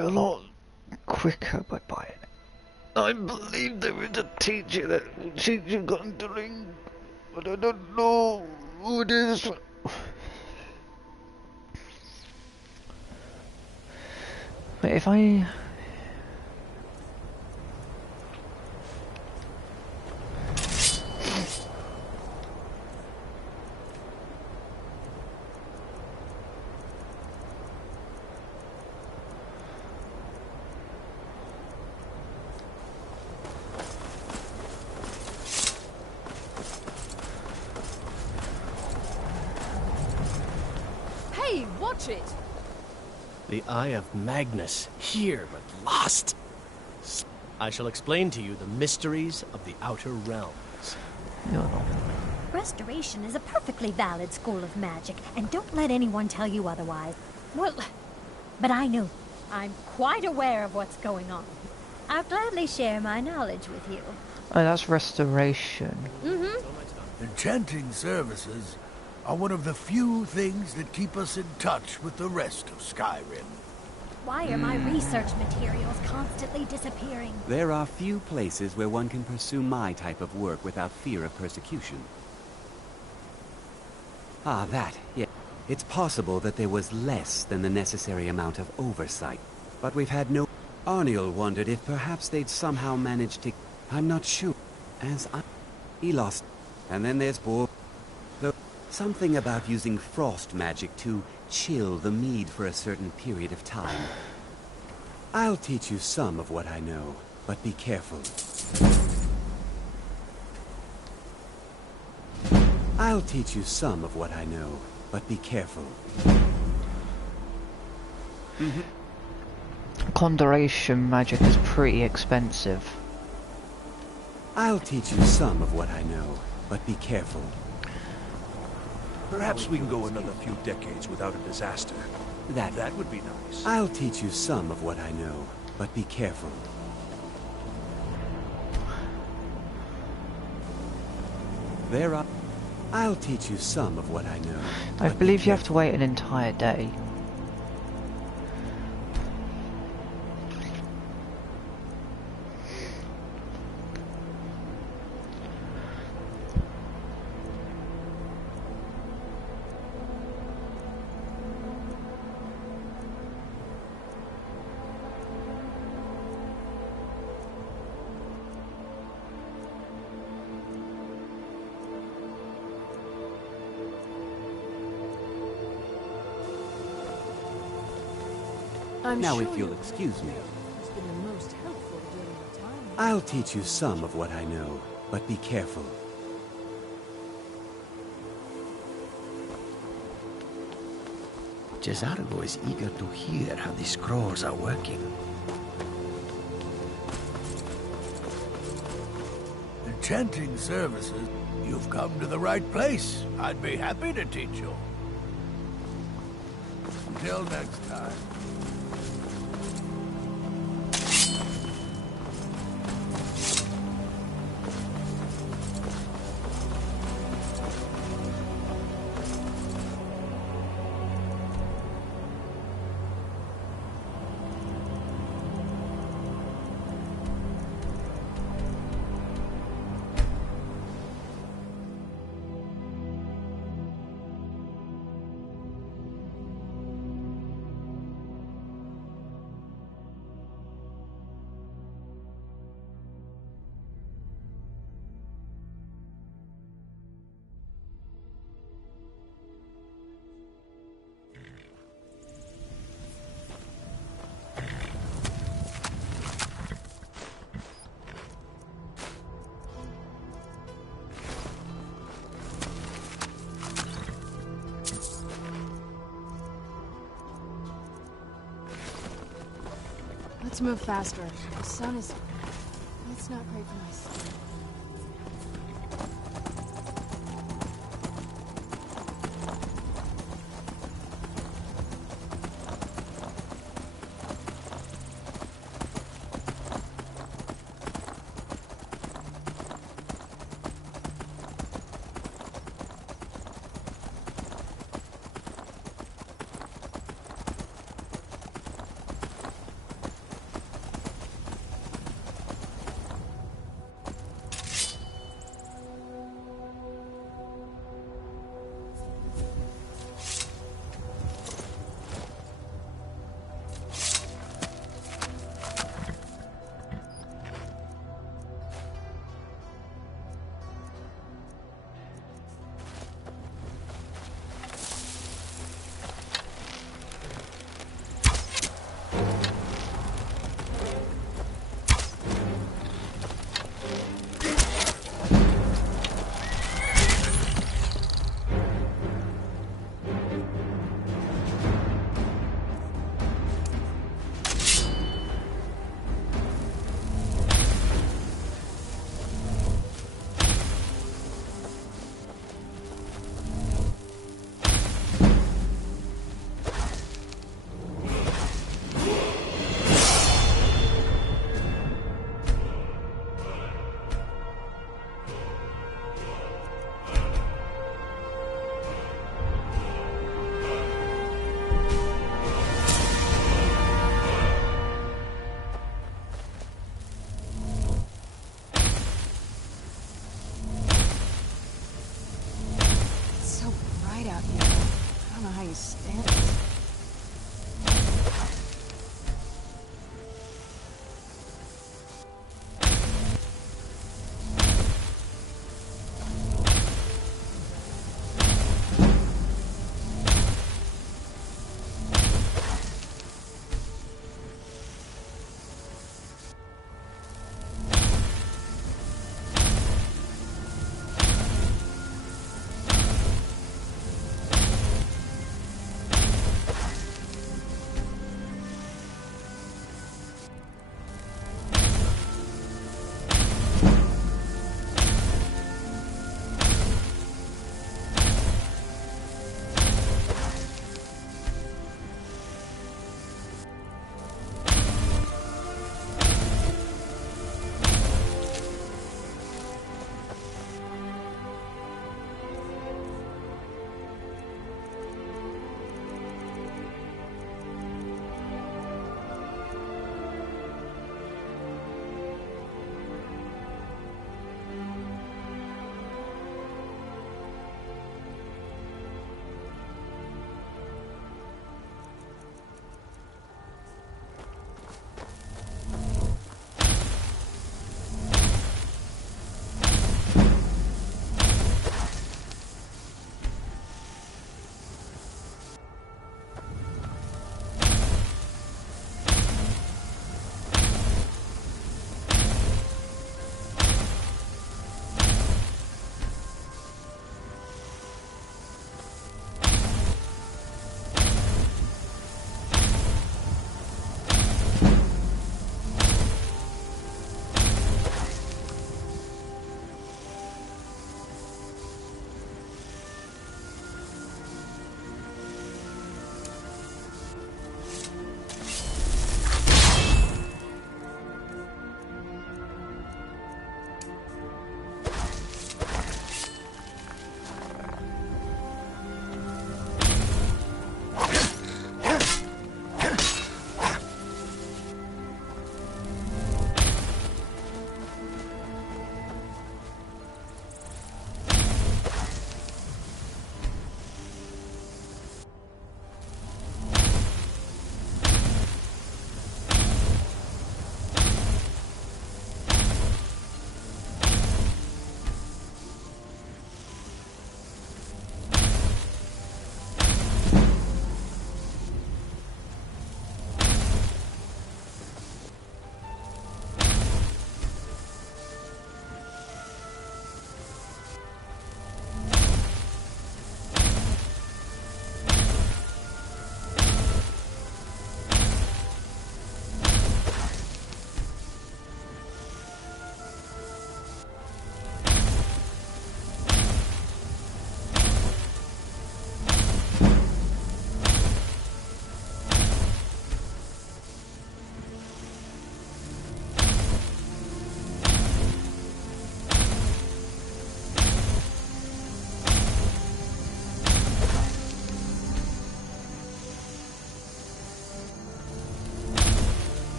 a lot quicker by buying it. I believe there is a teacher that will teach you conjuring, but I don't know who it is. But if I... Watch it! The Eye of Magnus, here but lost. I shall explain to you the mysteries of the Outer Realms. Restoration is a perfectly valid school of magic, and don't let anyone tell you otherwise. Well, but I know. I'm quite aware of what's going on. I'll gladly share my knowledge with you. Oh, that's restoration. Enchanting services are one of the few things that keep us in touch with the rest of Skyrim. Why are my research materials constantly disappearing? There are few places where one can pursue my type of work without fear of persecution. Ah, that, yeah. It's possible that there was less than the necessary amount of oversight, but we've had no... Arniel wondered if perhaps they'd somehow managed to... I'm not sure, as I... He lost... And then there's Boar... Though, something about using frost magic to chill the mead for a certain period of time. I'll teach you some of what I know, but be careful. I'll teach you some of what I know, but be careful. Conjuration magic is pretty expensive. I'll teach you some of what I know, but be careful. Perhaps we can go another few decades without a disaster. That would be nice. I'll teach you some of what I know, but be careful. I'll teach you some of what I know. I believe you have to wait an entire day. Now, if you'll excuse me. I'll teach you some of what I know, but be careful. Cesargo is eager to hear how the scrolls are working. Enchanting services? You've come to the right place. I'd be happy to teach you. Until next time. Let's move faster. The sun is... It's not great for my skin. stairs.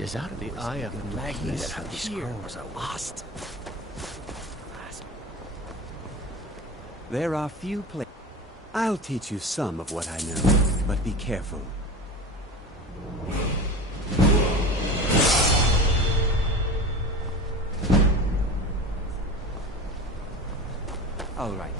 reaches out of the eye of the blackness. How these scrolls are lost. There are few places. I'll teach you some of what I know, but be careful. All right.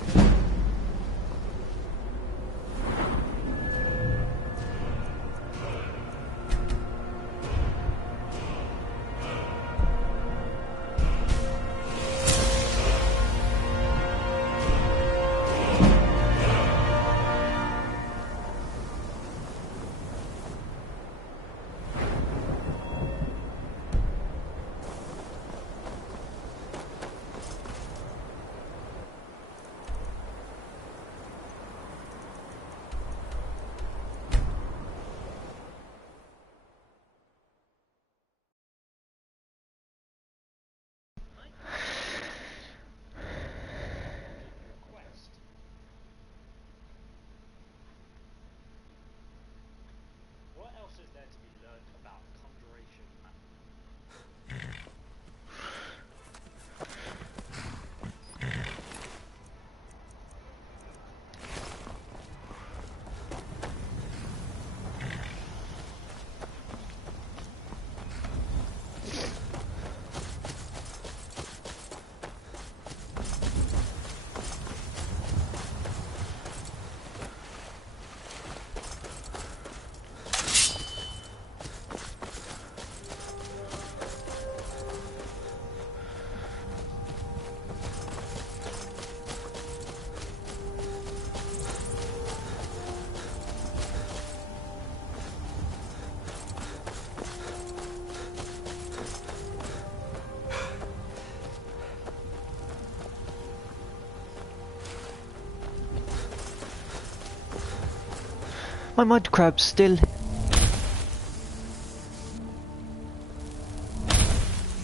My mud crab's still. It's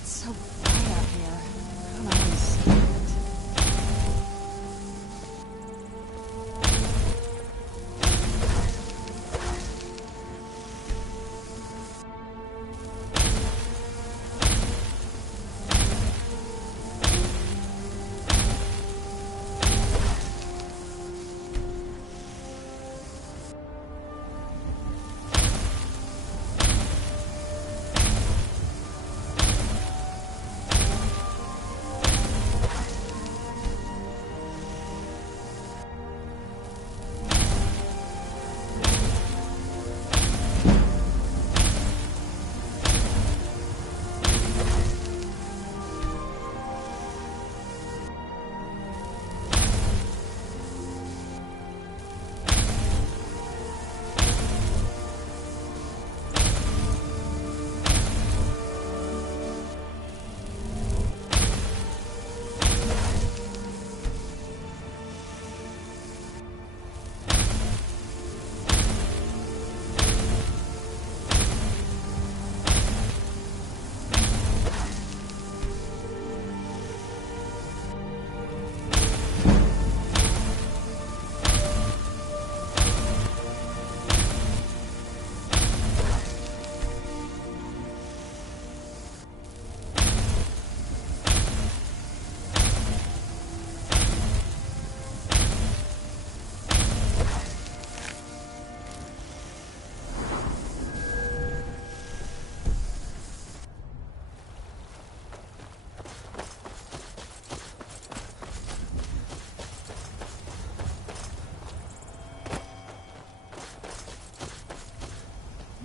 so bright out here. I don't know how to stand it.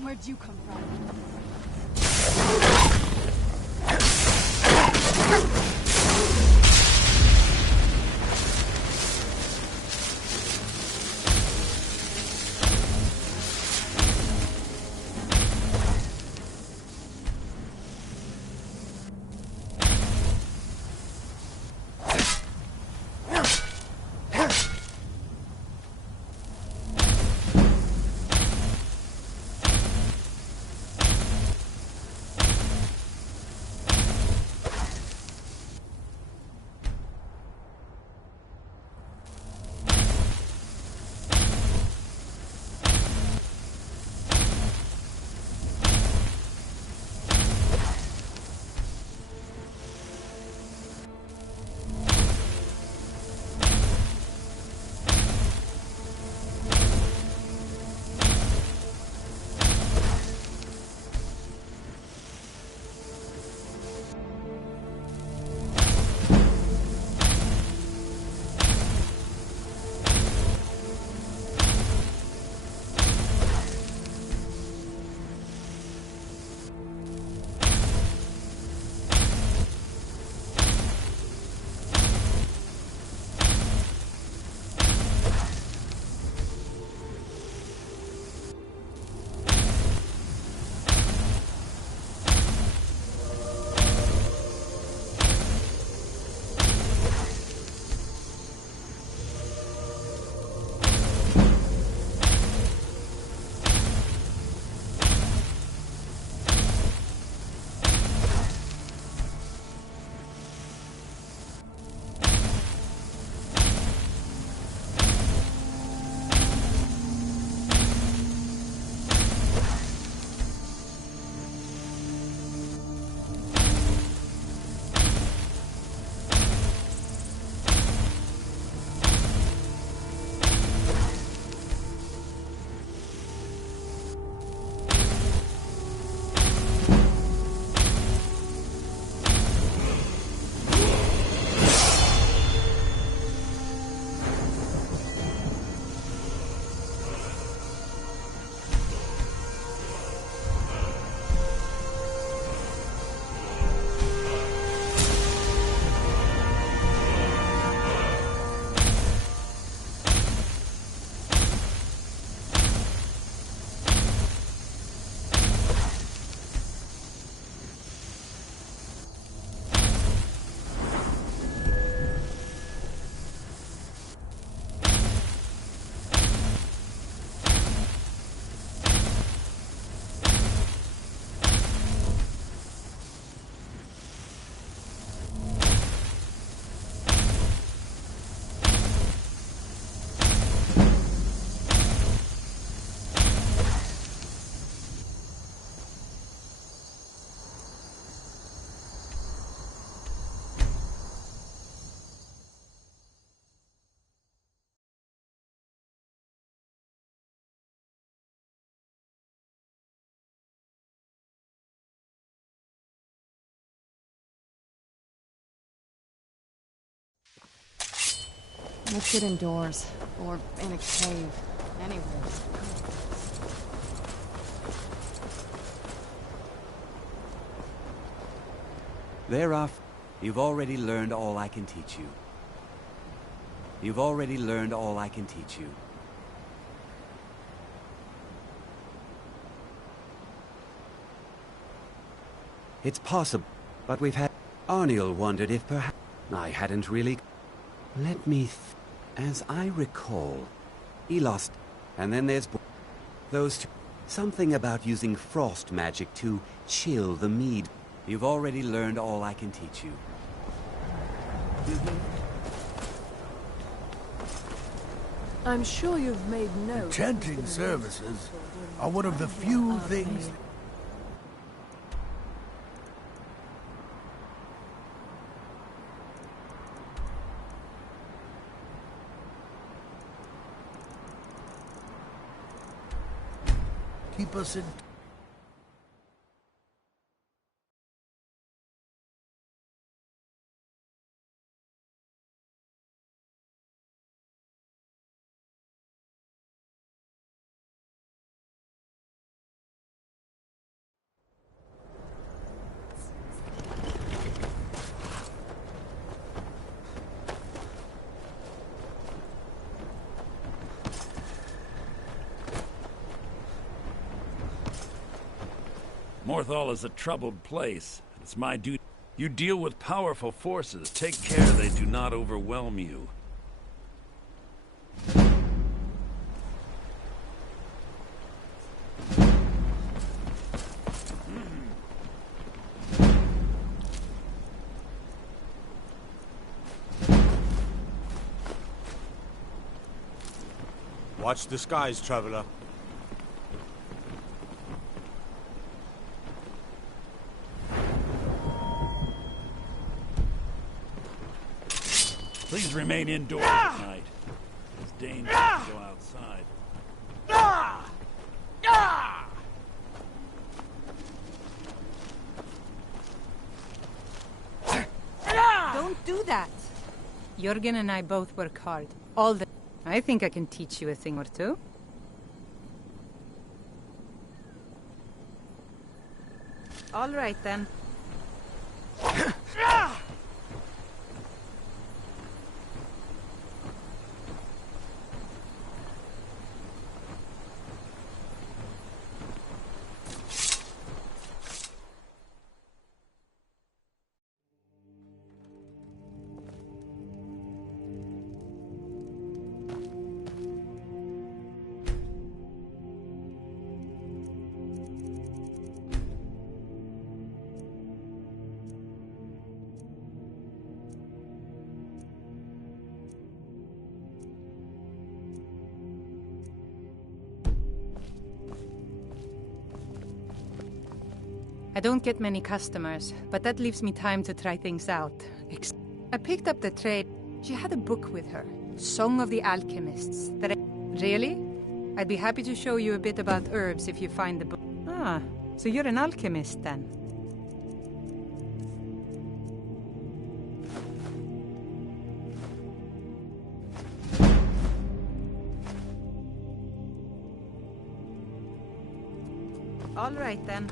Where'd you come from? Let's get indoors. Or in a cave. Anywhere. You've already learned all I can teach you. You've already learned all I can teach you. It's possible, but we've had... Arniel wondered if perhaps... I hadn't really... Let me... As I recall, he lost... And then there's... Those two... Something about using frost magic to chill the mead. You've already learned all I can teach you. I'm sure you've made notes. Enchanting services are one of the few things... keep us in... Morthal is a troubled place. It's my duty. You deal with powerful forces. Take care they do not overwhelm you. Watch the skies, traveler. Please remain indoors at night. It's dangerous to go outside. Don't do that. Jürgen and I both work hard. All the... I think I can teach you a thing or two. All right, then. I don't get many customers, but that leaves me time to try things out. I picked up the trade. She had a book with her, Song of the Alchemists, that I... Really? I'd be happy to show you a bit about herbs if you find the book. Ah, so you're an alchemist then? All right then.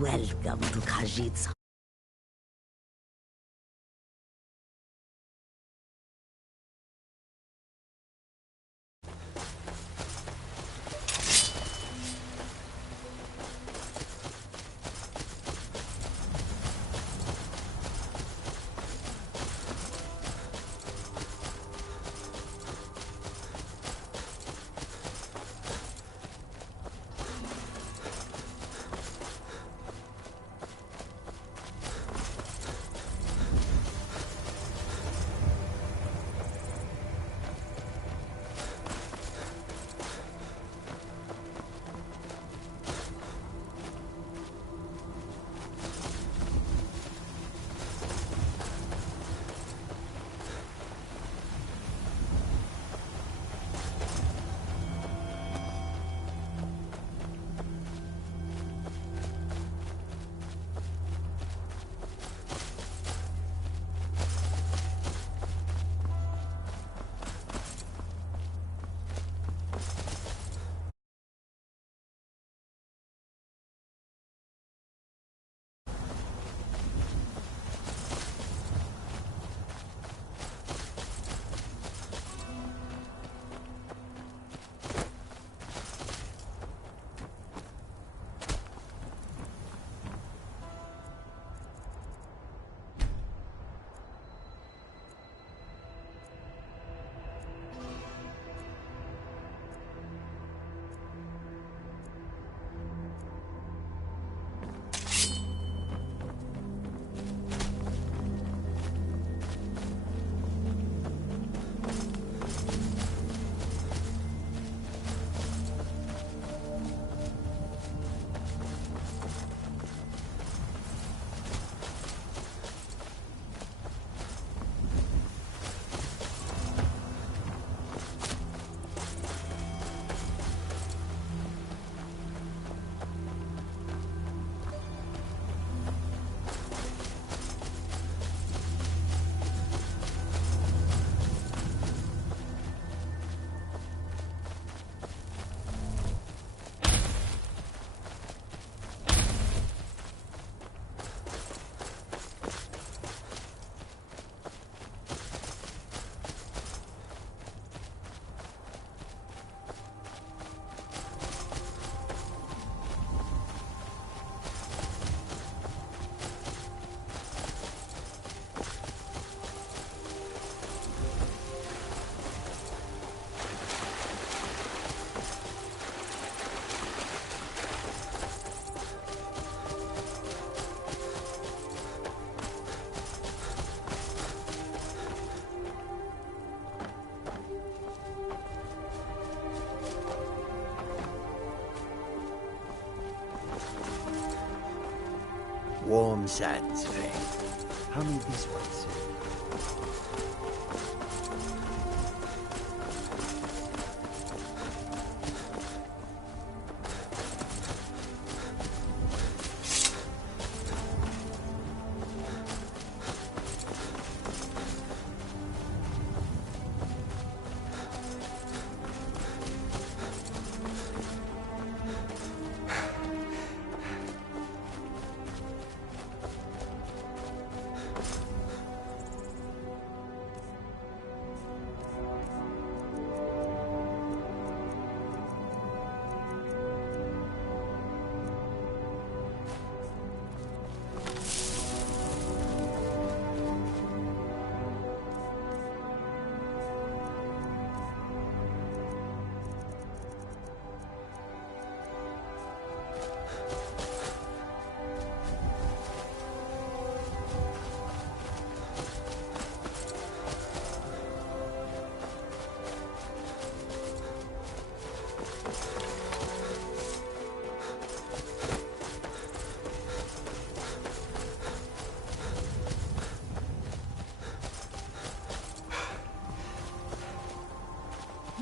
Welcome to Khajiit's. Warm sands, friend. How many these ones?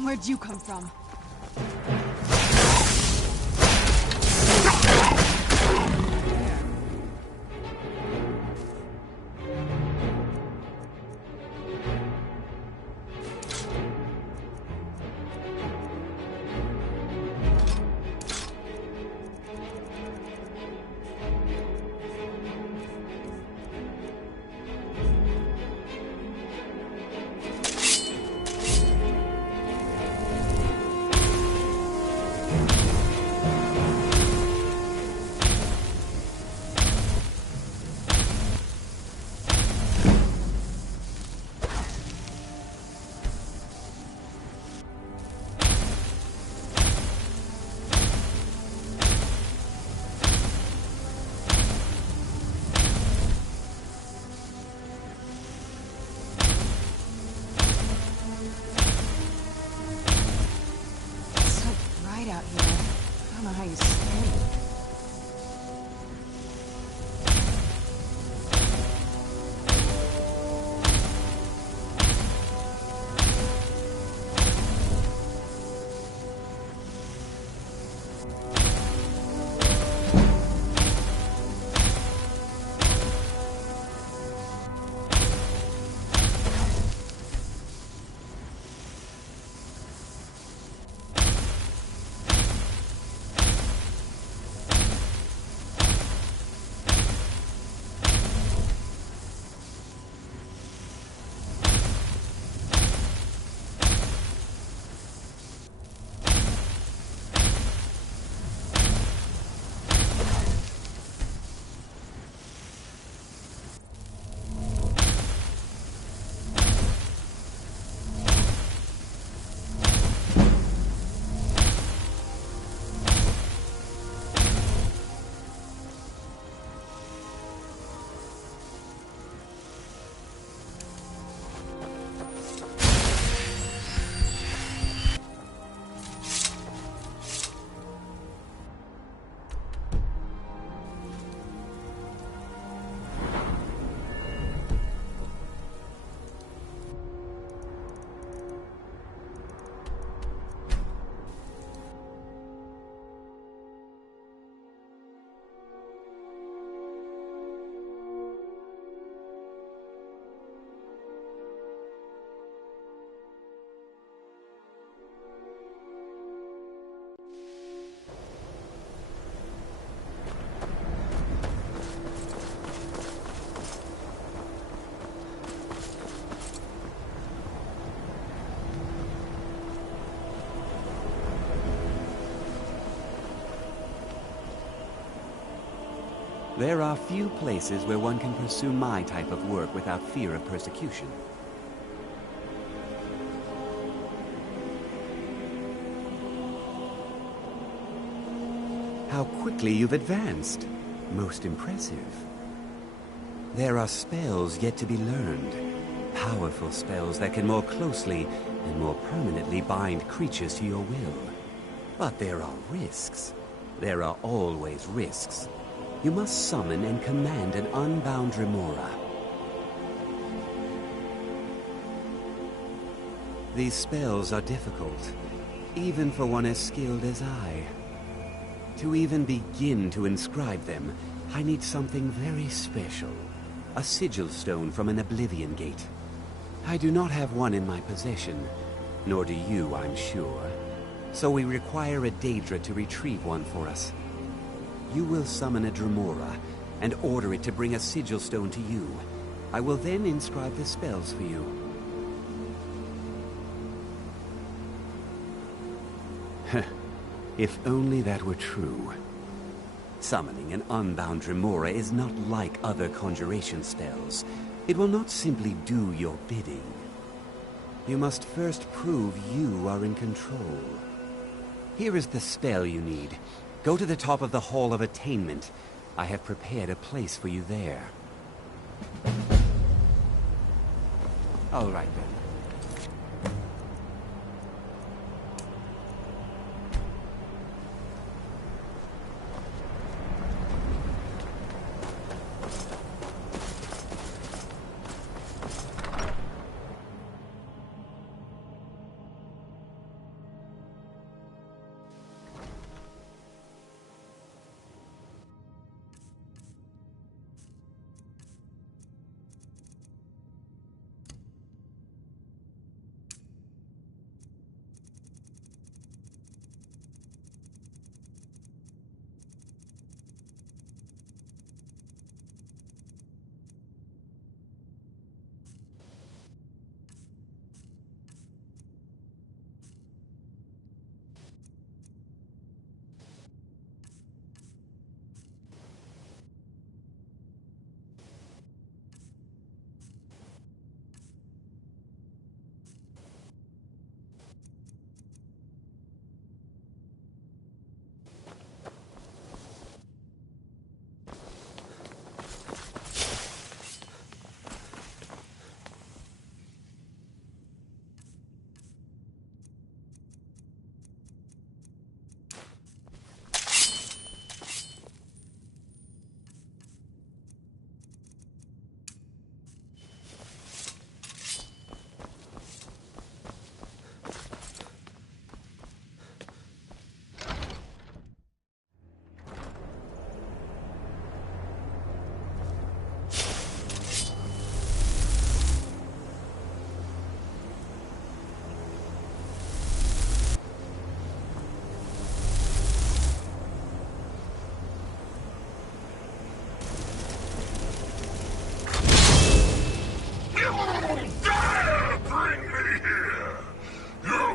Where'd you come from? Out here. I don't know how you stand it. There are few places where one can pursue my type of work without fear of persecution. How quickly you've advanced. Most impressive. There are spells yet to be learned. Powerful spells that can more closely and more permanently bind creatures to your will. But there are risks. There are always risks. You must summon and command an unbound remora. These spells are difficult, even for one as skilled as I. To even begin to inscribe them, I need something very special. A sigil stone from an Oblivion Gate. I do not have one in my possession, nor do you, I'm sure. So we require a Daedra to retrieve one for us. You will summon a Dremora, and order it to bring a sigil stone to you. I will then inscribe the spells for you. If only that were true. Summoning an unbound Dremora is not like other conjuration spells. It will not simply do your bidding. You must first prove you are in control. Here is the spell you need. Go to the top of the Hall of Attainment. I have prepared a place for you there. All right, then.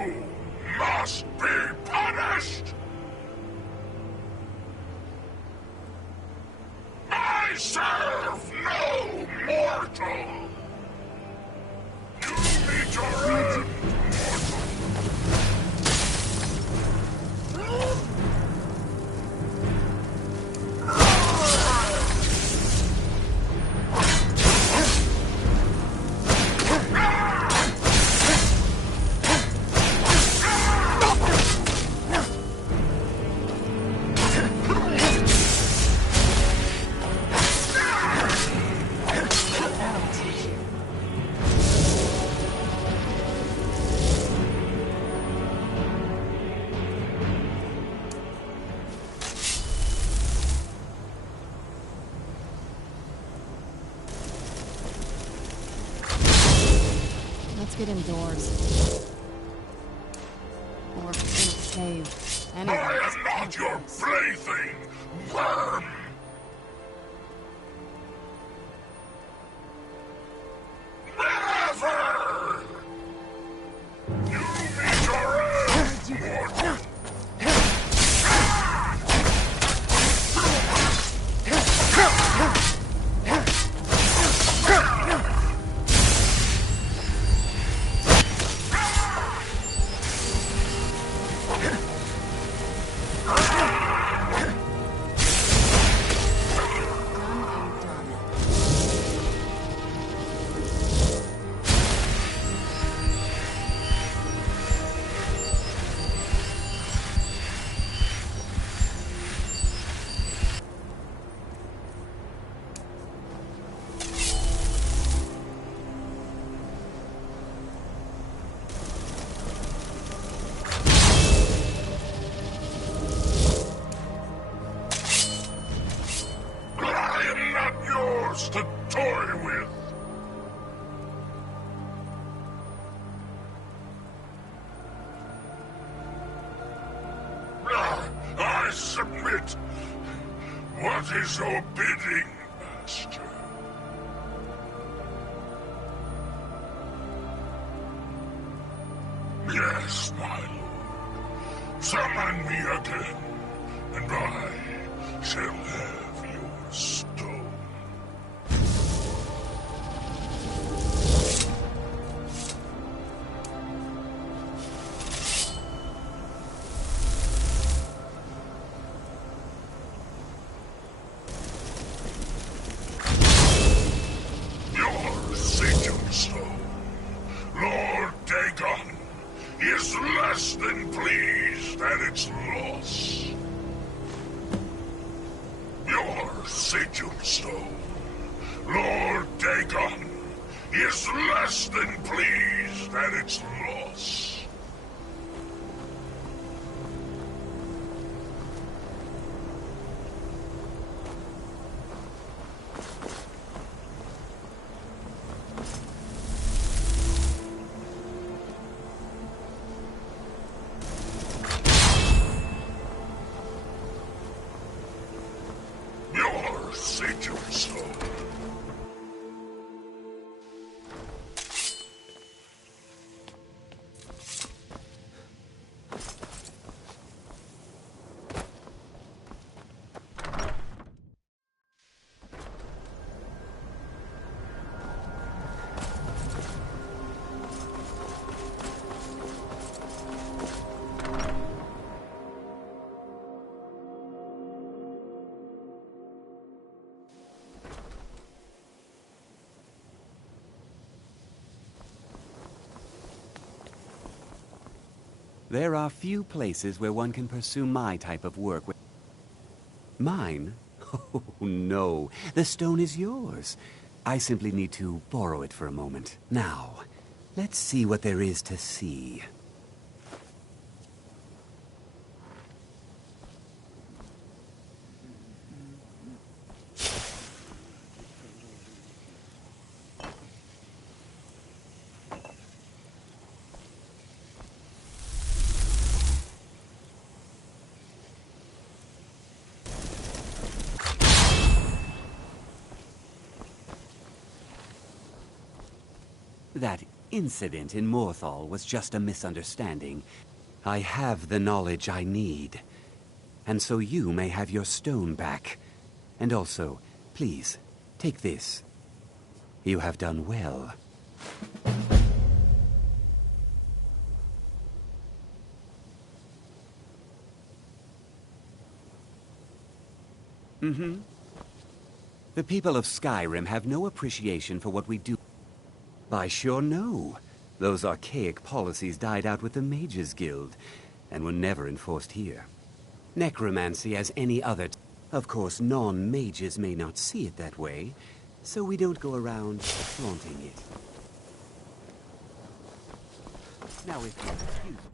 You must be punished! I serve no mortal! You meet your end, mortal! Let's get indoors. Or in a cave. Anyway. I am not your plaything, worm! Never! You meet your end, mortal! To toy with. I submit. What is your bidding, master? Yes, my lord. Summon me again, and I shall have your stone. Less than pleased at its loss. Your sigil stone, Lord Dagon, is less than pleased at its loss. Sigil stone. There are few places where one can pursue my type of work. Mine? Oh, no. The stone is yours. I simply need to borrow it for a moment. Now, let's see what there is to see. That incident in Morthal was just a misunderstanding, I have the knowledge I need. And so you may have your stone back. And also, please, take this. You have done well. The people of Skyrim have no appreciation for what we do. I sure know. Those archaic policies died out with the Mages Guild, and were never enforced here. Necromancy as any other... Of course, non-mages may not see it that way, so we don't go around flaunting it. Now if you'll excuse me.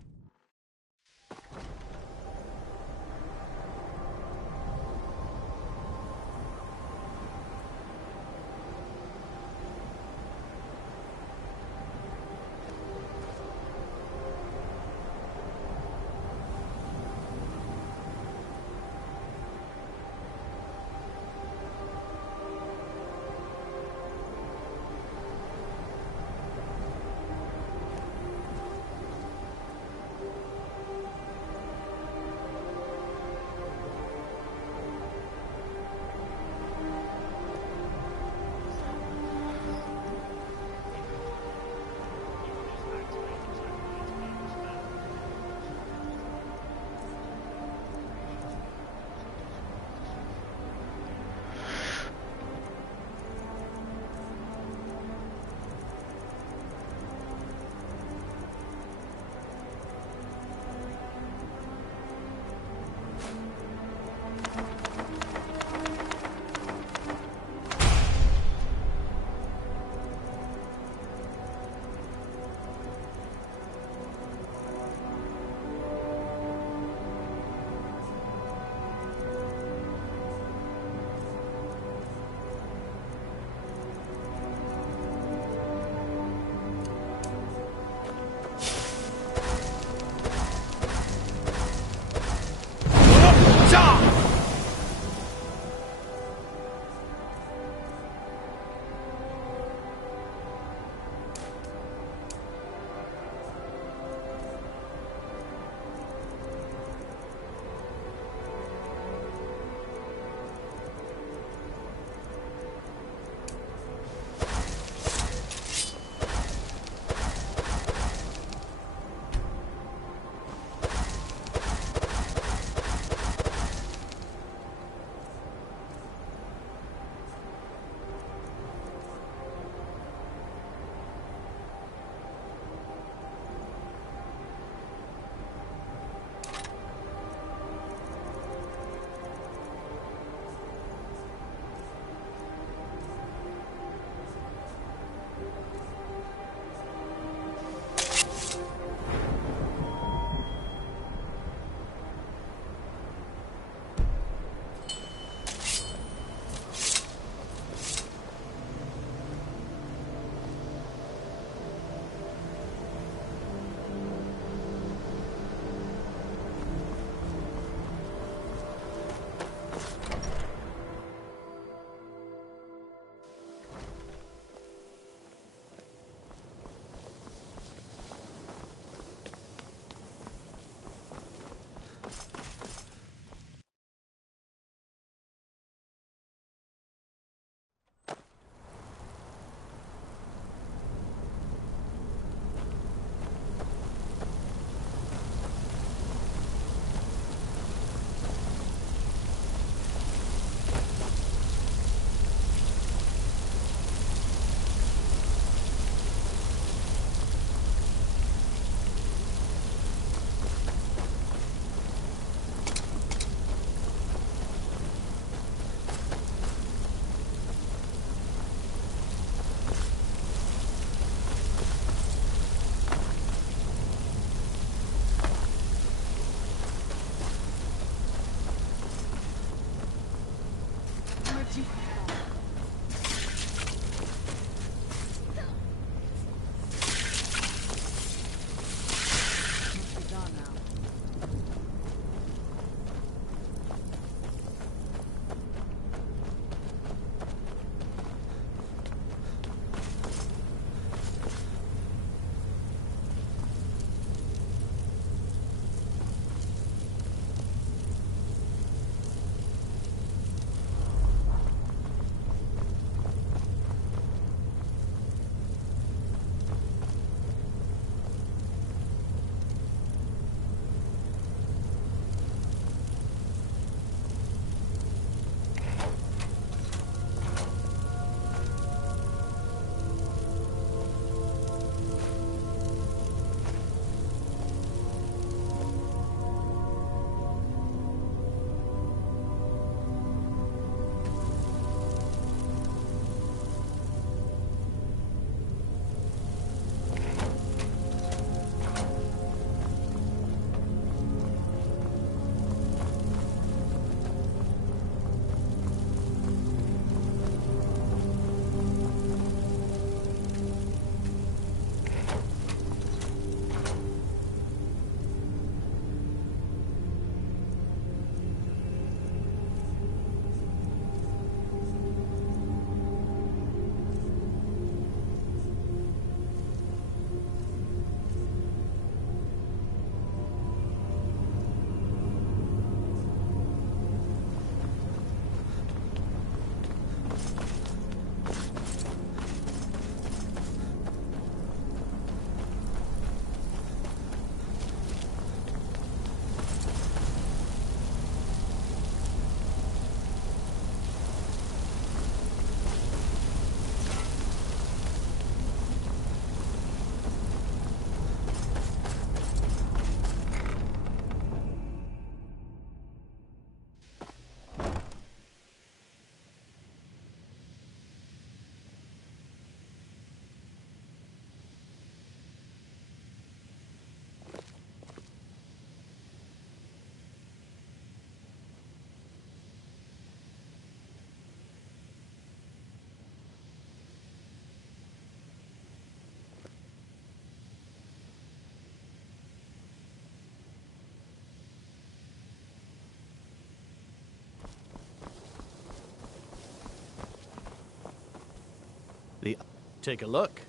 Take a look.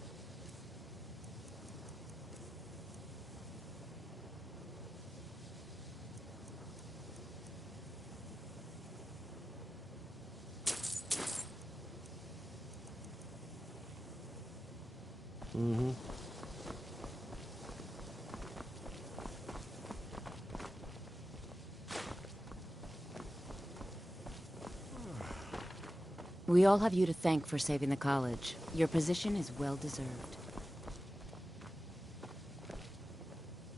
Mm-hmm. We all have you to thank for saving the college. Your position is well deserved.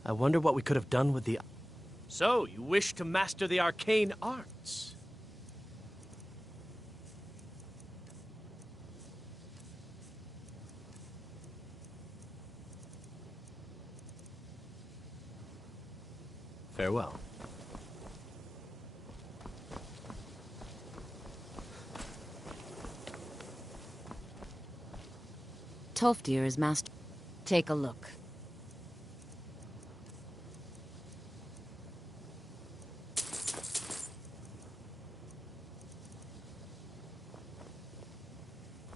I wonder what we could have done with the... So, you wish to master the arcane arts? Farewell. Tolfdir is master. Take a look.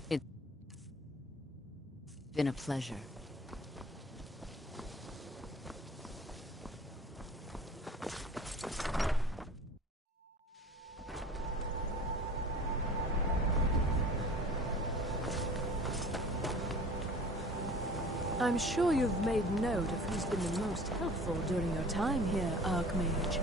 It's been a pleasure. I'm sure you've made note of who's been the most helpful during your time here, Archmage.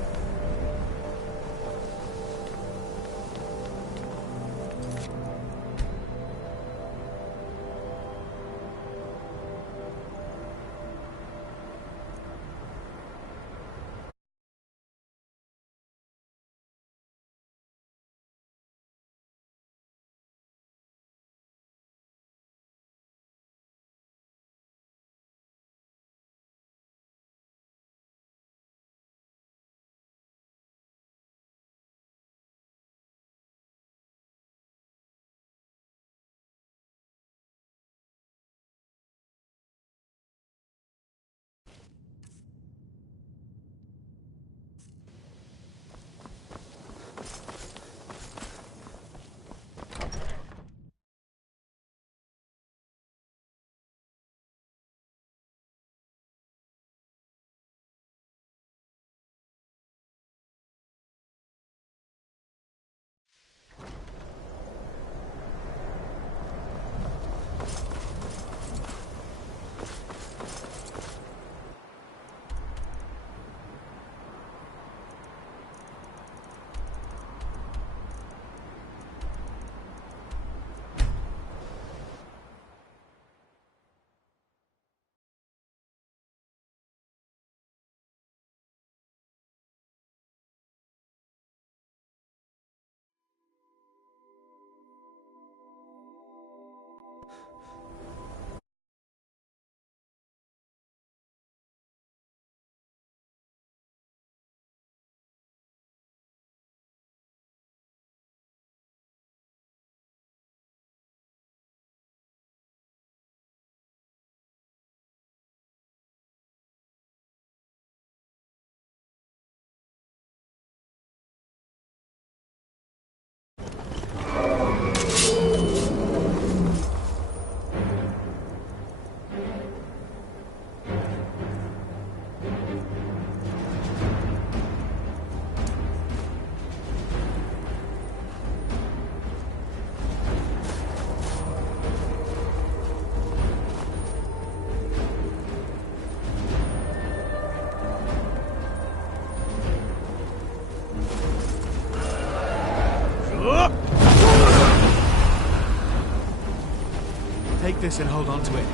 Take this and hold on to it.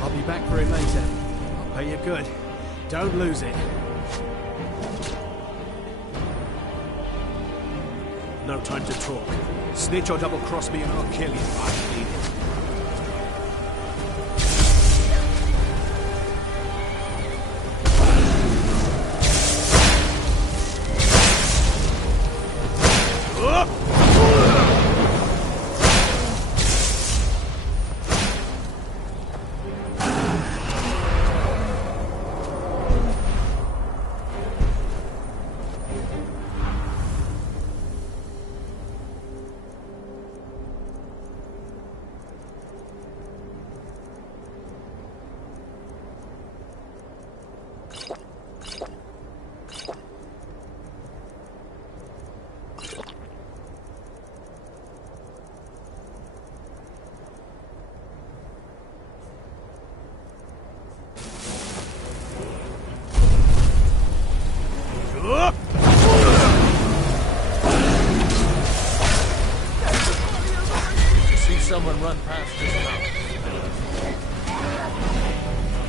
I'll be back for it later. I'll pay you good. Don't lose it. No time to talk. Snitch or double-cross me and I'll kill you. I need it. See someone run past this house.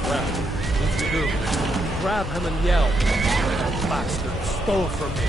Well, what to do? Grab him and yell. That bastard stole from me.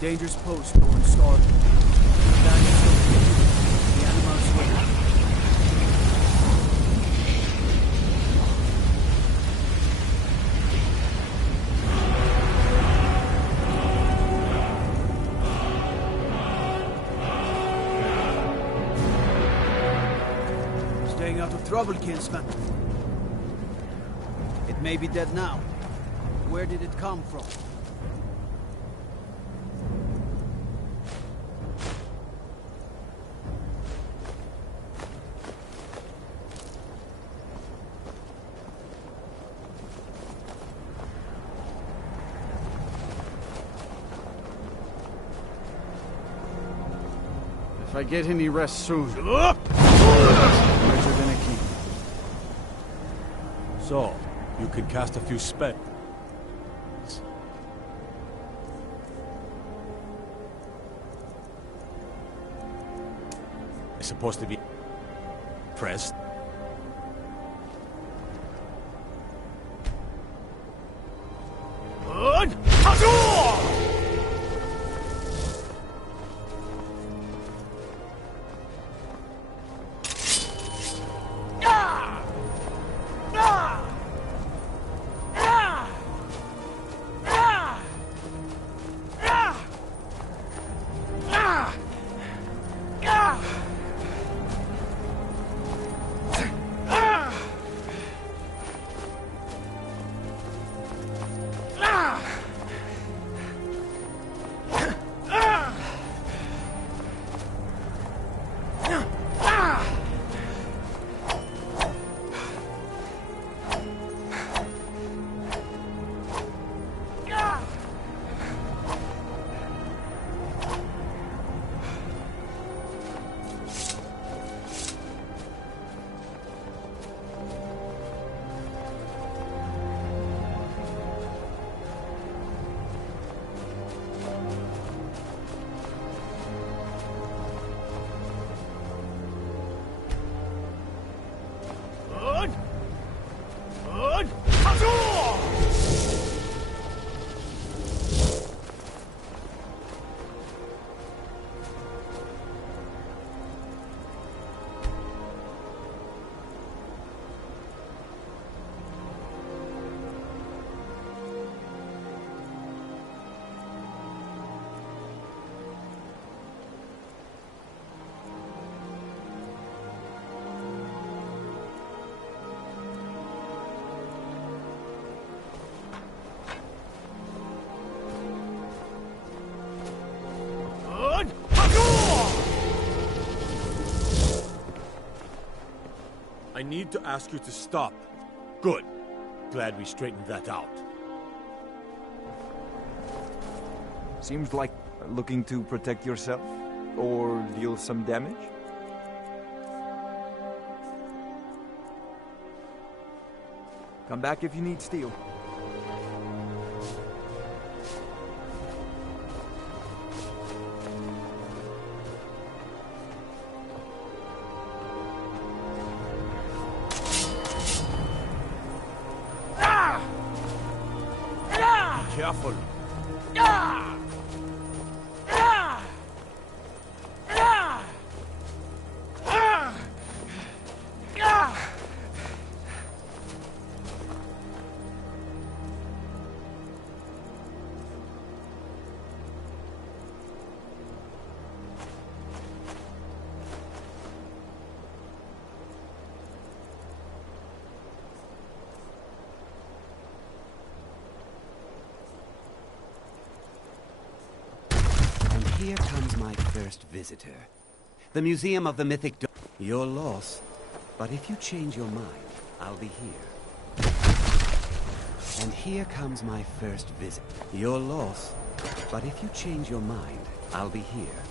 Dangerous post going started. The animals with staying out of trouble, kinsman. It may be dead now. Where did it come from? If I get any rest soon, better than a king. So, you can cast a few spells. It's supposed to be pressed. I need to ask you to stop. Good. Glad we straightened that out. Seems like looking to protect yourself or deal some damage. Come back if you need steel. Careful. here comes my first visitor. The Museum of the Mythic Dawn. Your loss. But if you change your mind, I'll be here. And here comes my first visit. Your loss. But if you change your mind, I'll be here.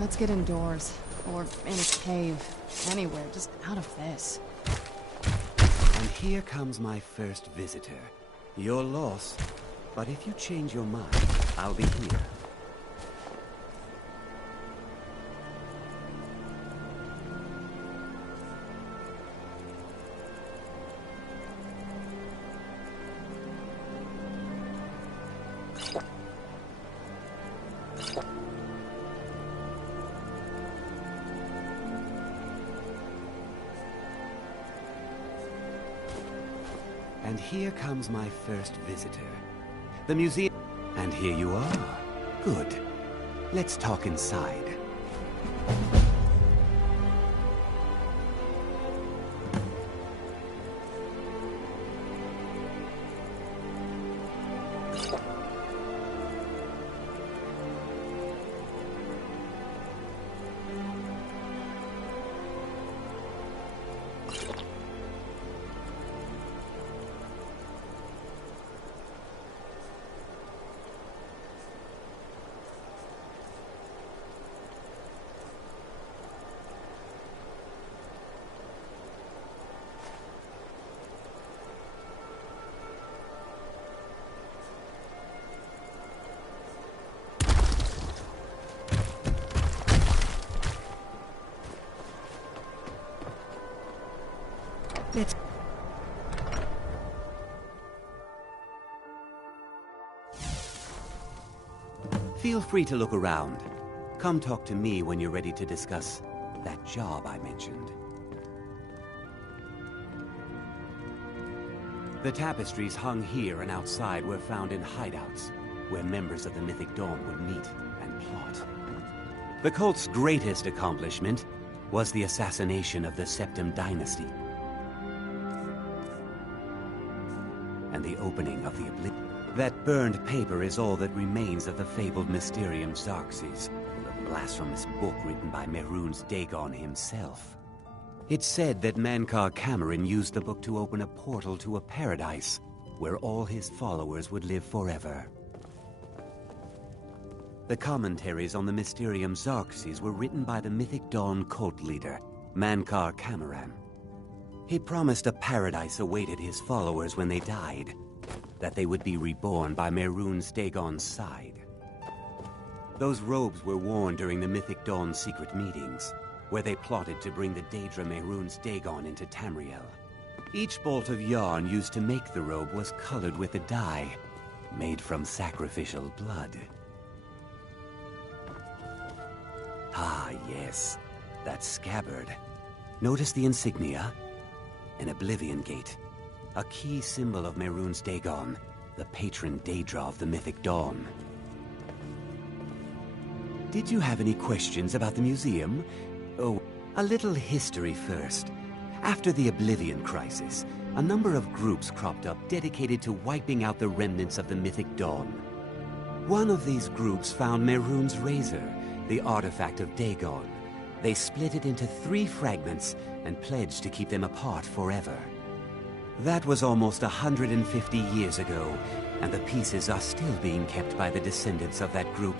Let's get indoors. Or in a cave. Anywhere, just out of this. And here comes my first visitor. Your loss. But if you change your mind, I'll be here. And here comes my first visitor. The museum... And here you are. Good. Let's talk inside. Let's... Feel free to look around. Come talk to me when you're ready to discuss that job I mentioned. The tapestries hung here and outside were found in hideouts, where members of the Mythic Dawn would meet and plot. The cult's greatest accomplishment was the assassination of the Septim Dynasty, and the opening of the Oblivion. That burned paper is all that remains of the fabled Mysterium Xarxes, the blasphemous book written by Mehrunes Dagon himself. It's said that Mankar Cameron used the book to open a portal to a paradise, where all his followers would live forever. The commentaries on the Mysterium Xarxes were written by the Mythic Dawn cult leader, Mankar Cameron. He promised a paradise awaited his followers when they died, that they would be reborn by Mehrunes Dagon's side. Those robes were worn during the Mythic Dawn's secret meetings, where they plotted to bring the Daedra Mehrunes Dagon into Tamriel. Each bolt of yarn used to make the robe was colored with a dye, made from sacrificial blood. Ah, yes, that scabbard. Notice the insignia? An Oblivion Gate. A key symbol of Mehrunes Dagon, the patron Daedra of the Mythic Dawn. Did you have any questions about the museum? Oh, a little history first. After the Oblivion Crisis, a number of groups cropped up dedicated to wiping out the remnants of the Mythic Dawn. One of these groups found Mehrunes' razor, the artifact of Dagon. They split it into 3 fragments and pledged to keep them apart forever. That was almost 150 years ago, and the pieces are still being kept by the descendants of that group,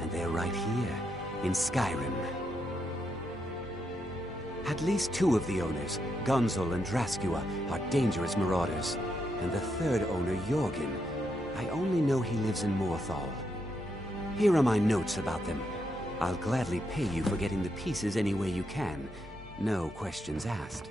and they're right here, in Skyrim. At least 2 of the owners, Gunzel and Draskua, are dangerous marauders, and the 3rd owner, Jorgen, I only know he lives in Morthal. Here are my notes about them. I'll gladly pay you for getting the pieces any way you can. No questions asked.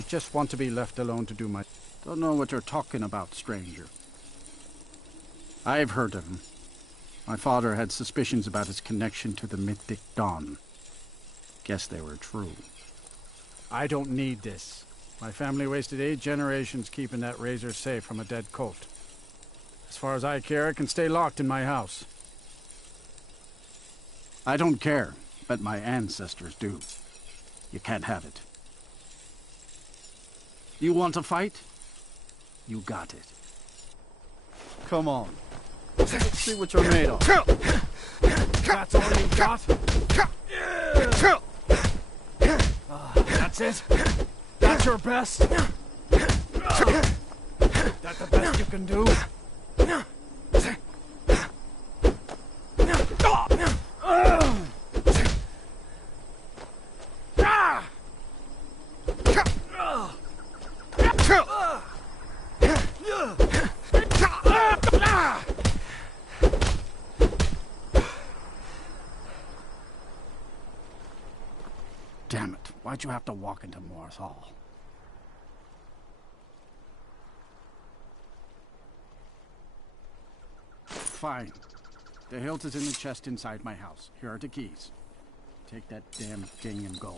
I just want to be left alone to do my... Don't know what you're talking about, stranger. I've heard of him. My father had suspicions about his connection to the mythic Dawn. Guess they were true. I don't need this. My family wasted 8 generations keeping that razor safe from a dead cult. As far as I care, it can stay locked in my house. I don't care, but my ancestors do. You can't have it. You want to fight? You got it. Come on. Let's see what you're made of. That's all you got? That's it? That's your best? That the best you can do? Damn it, why'd you have to walk into Morris Hall? Fine. The hilt is in the chest inside my house. Here are the keys. Take that damn thing and go.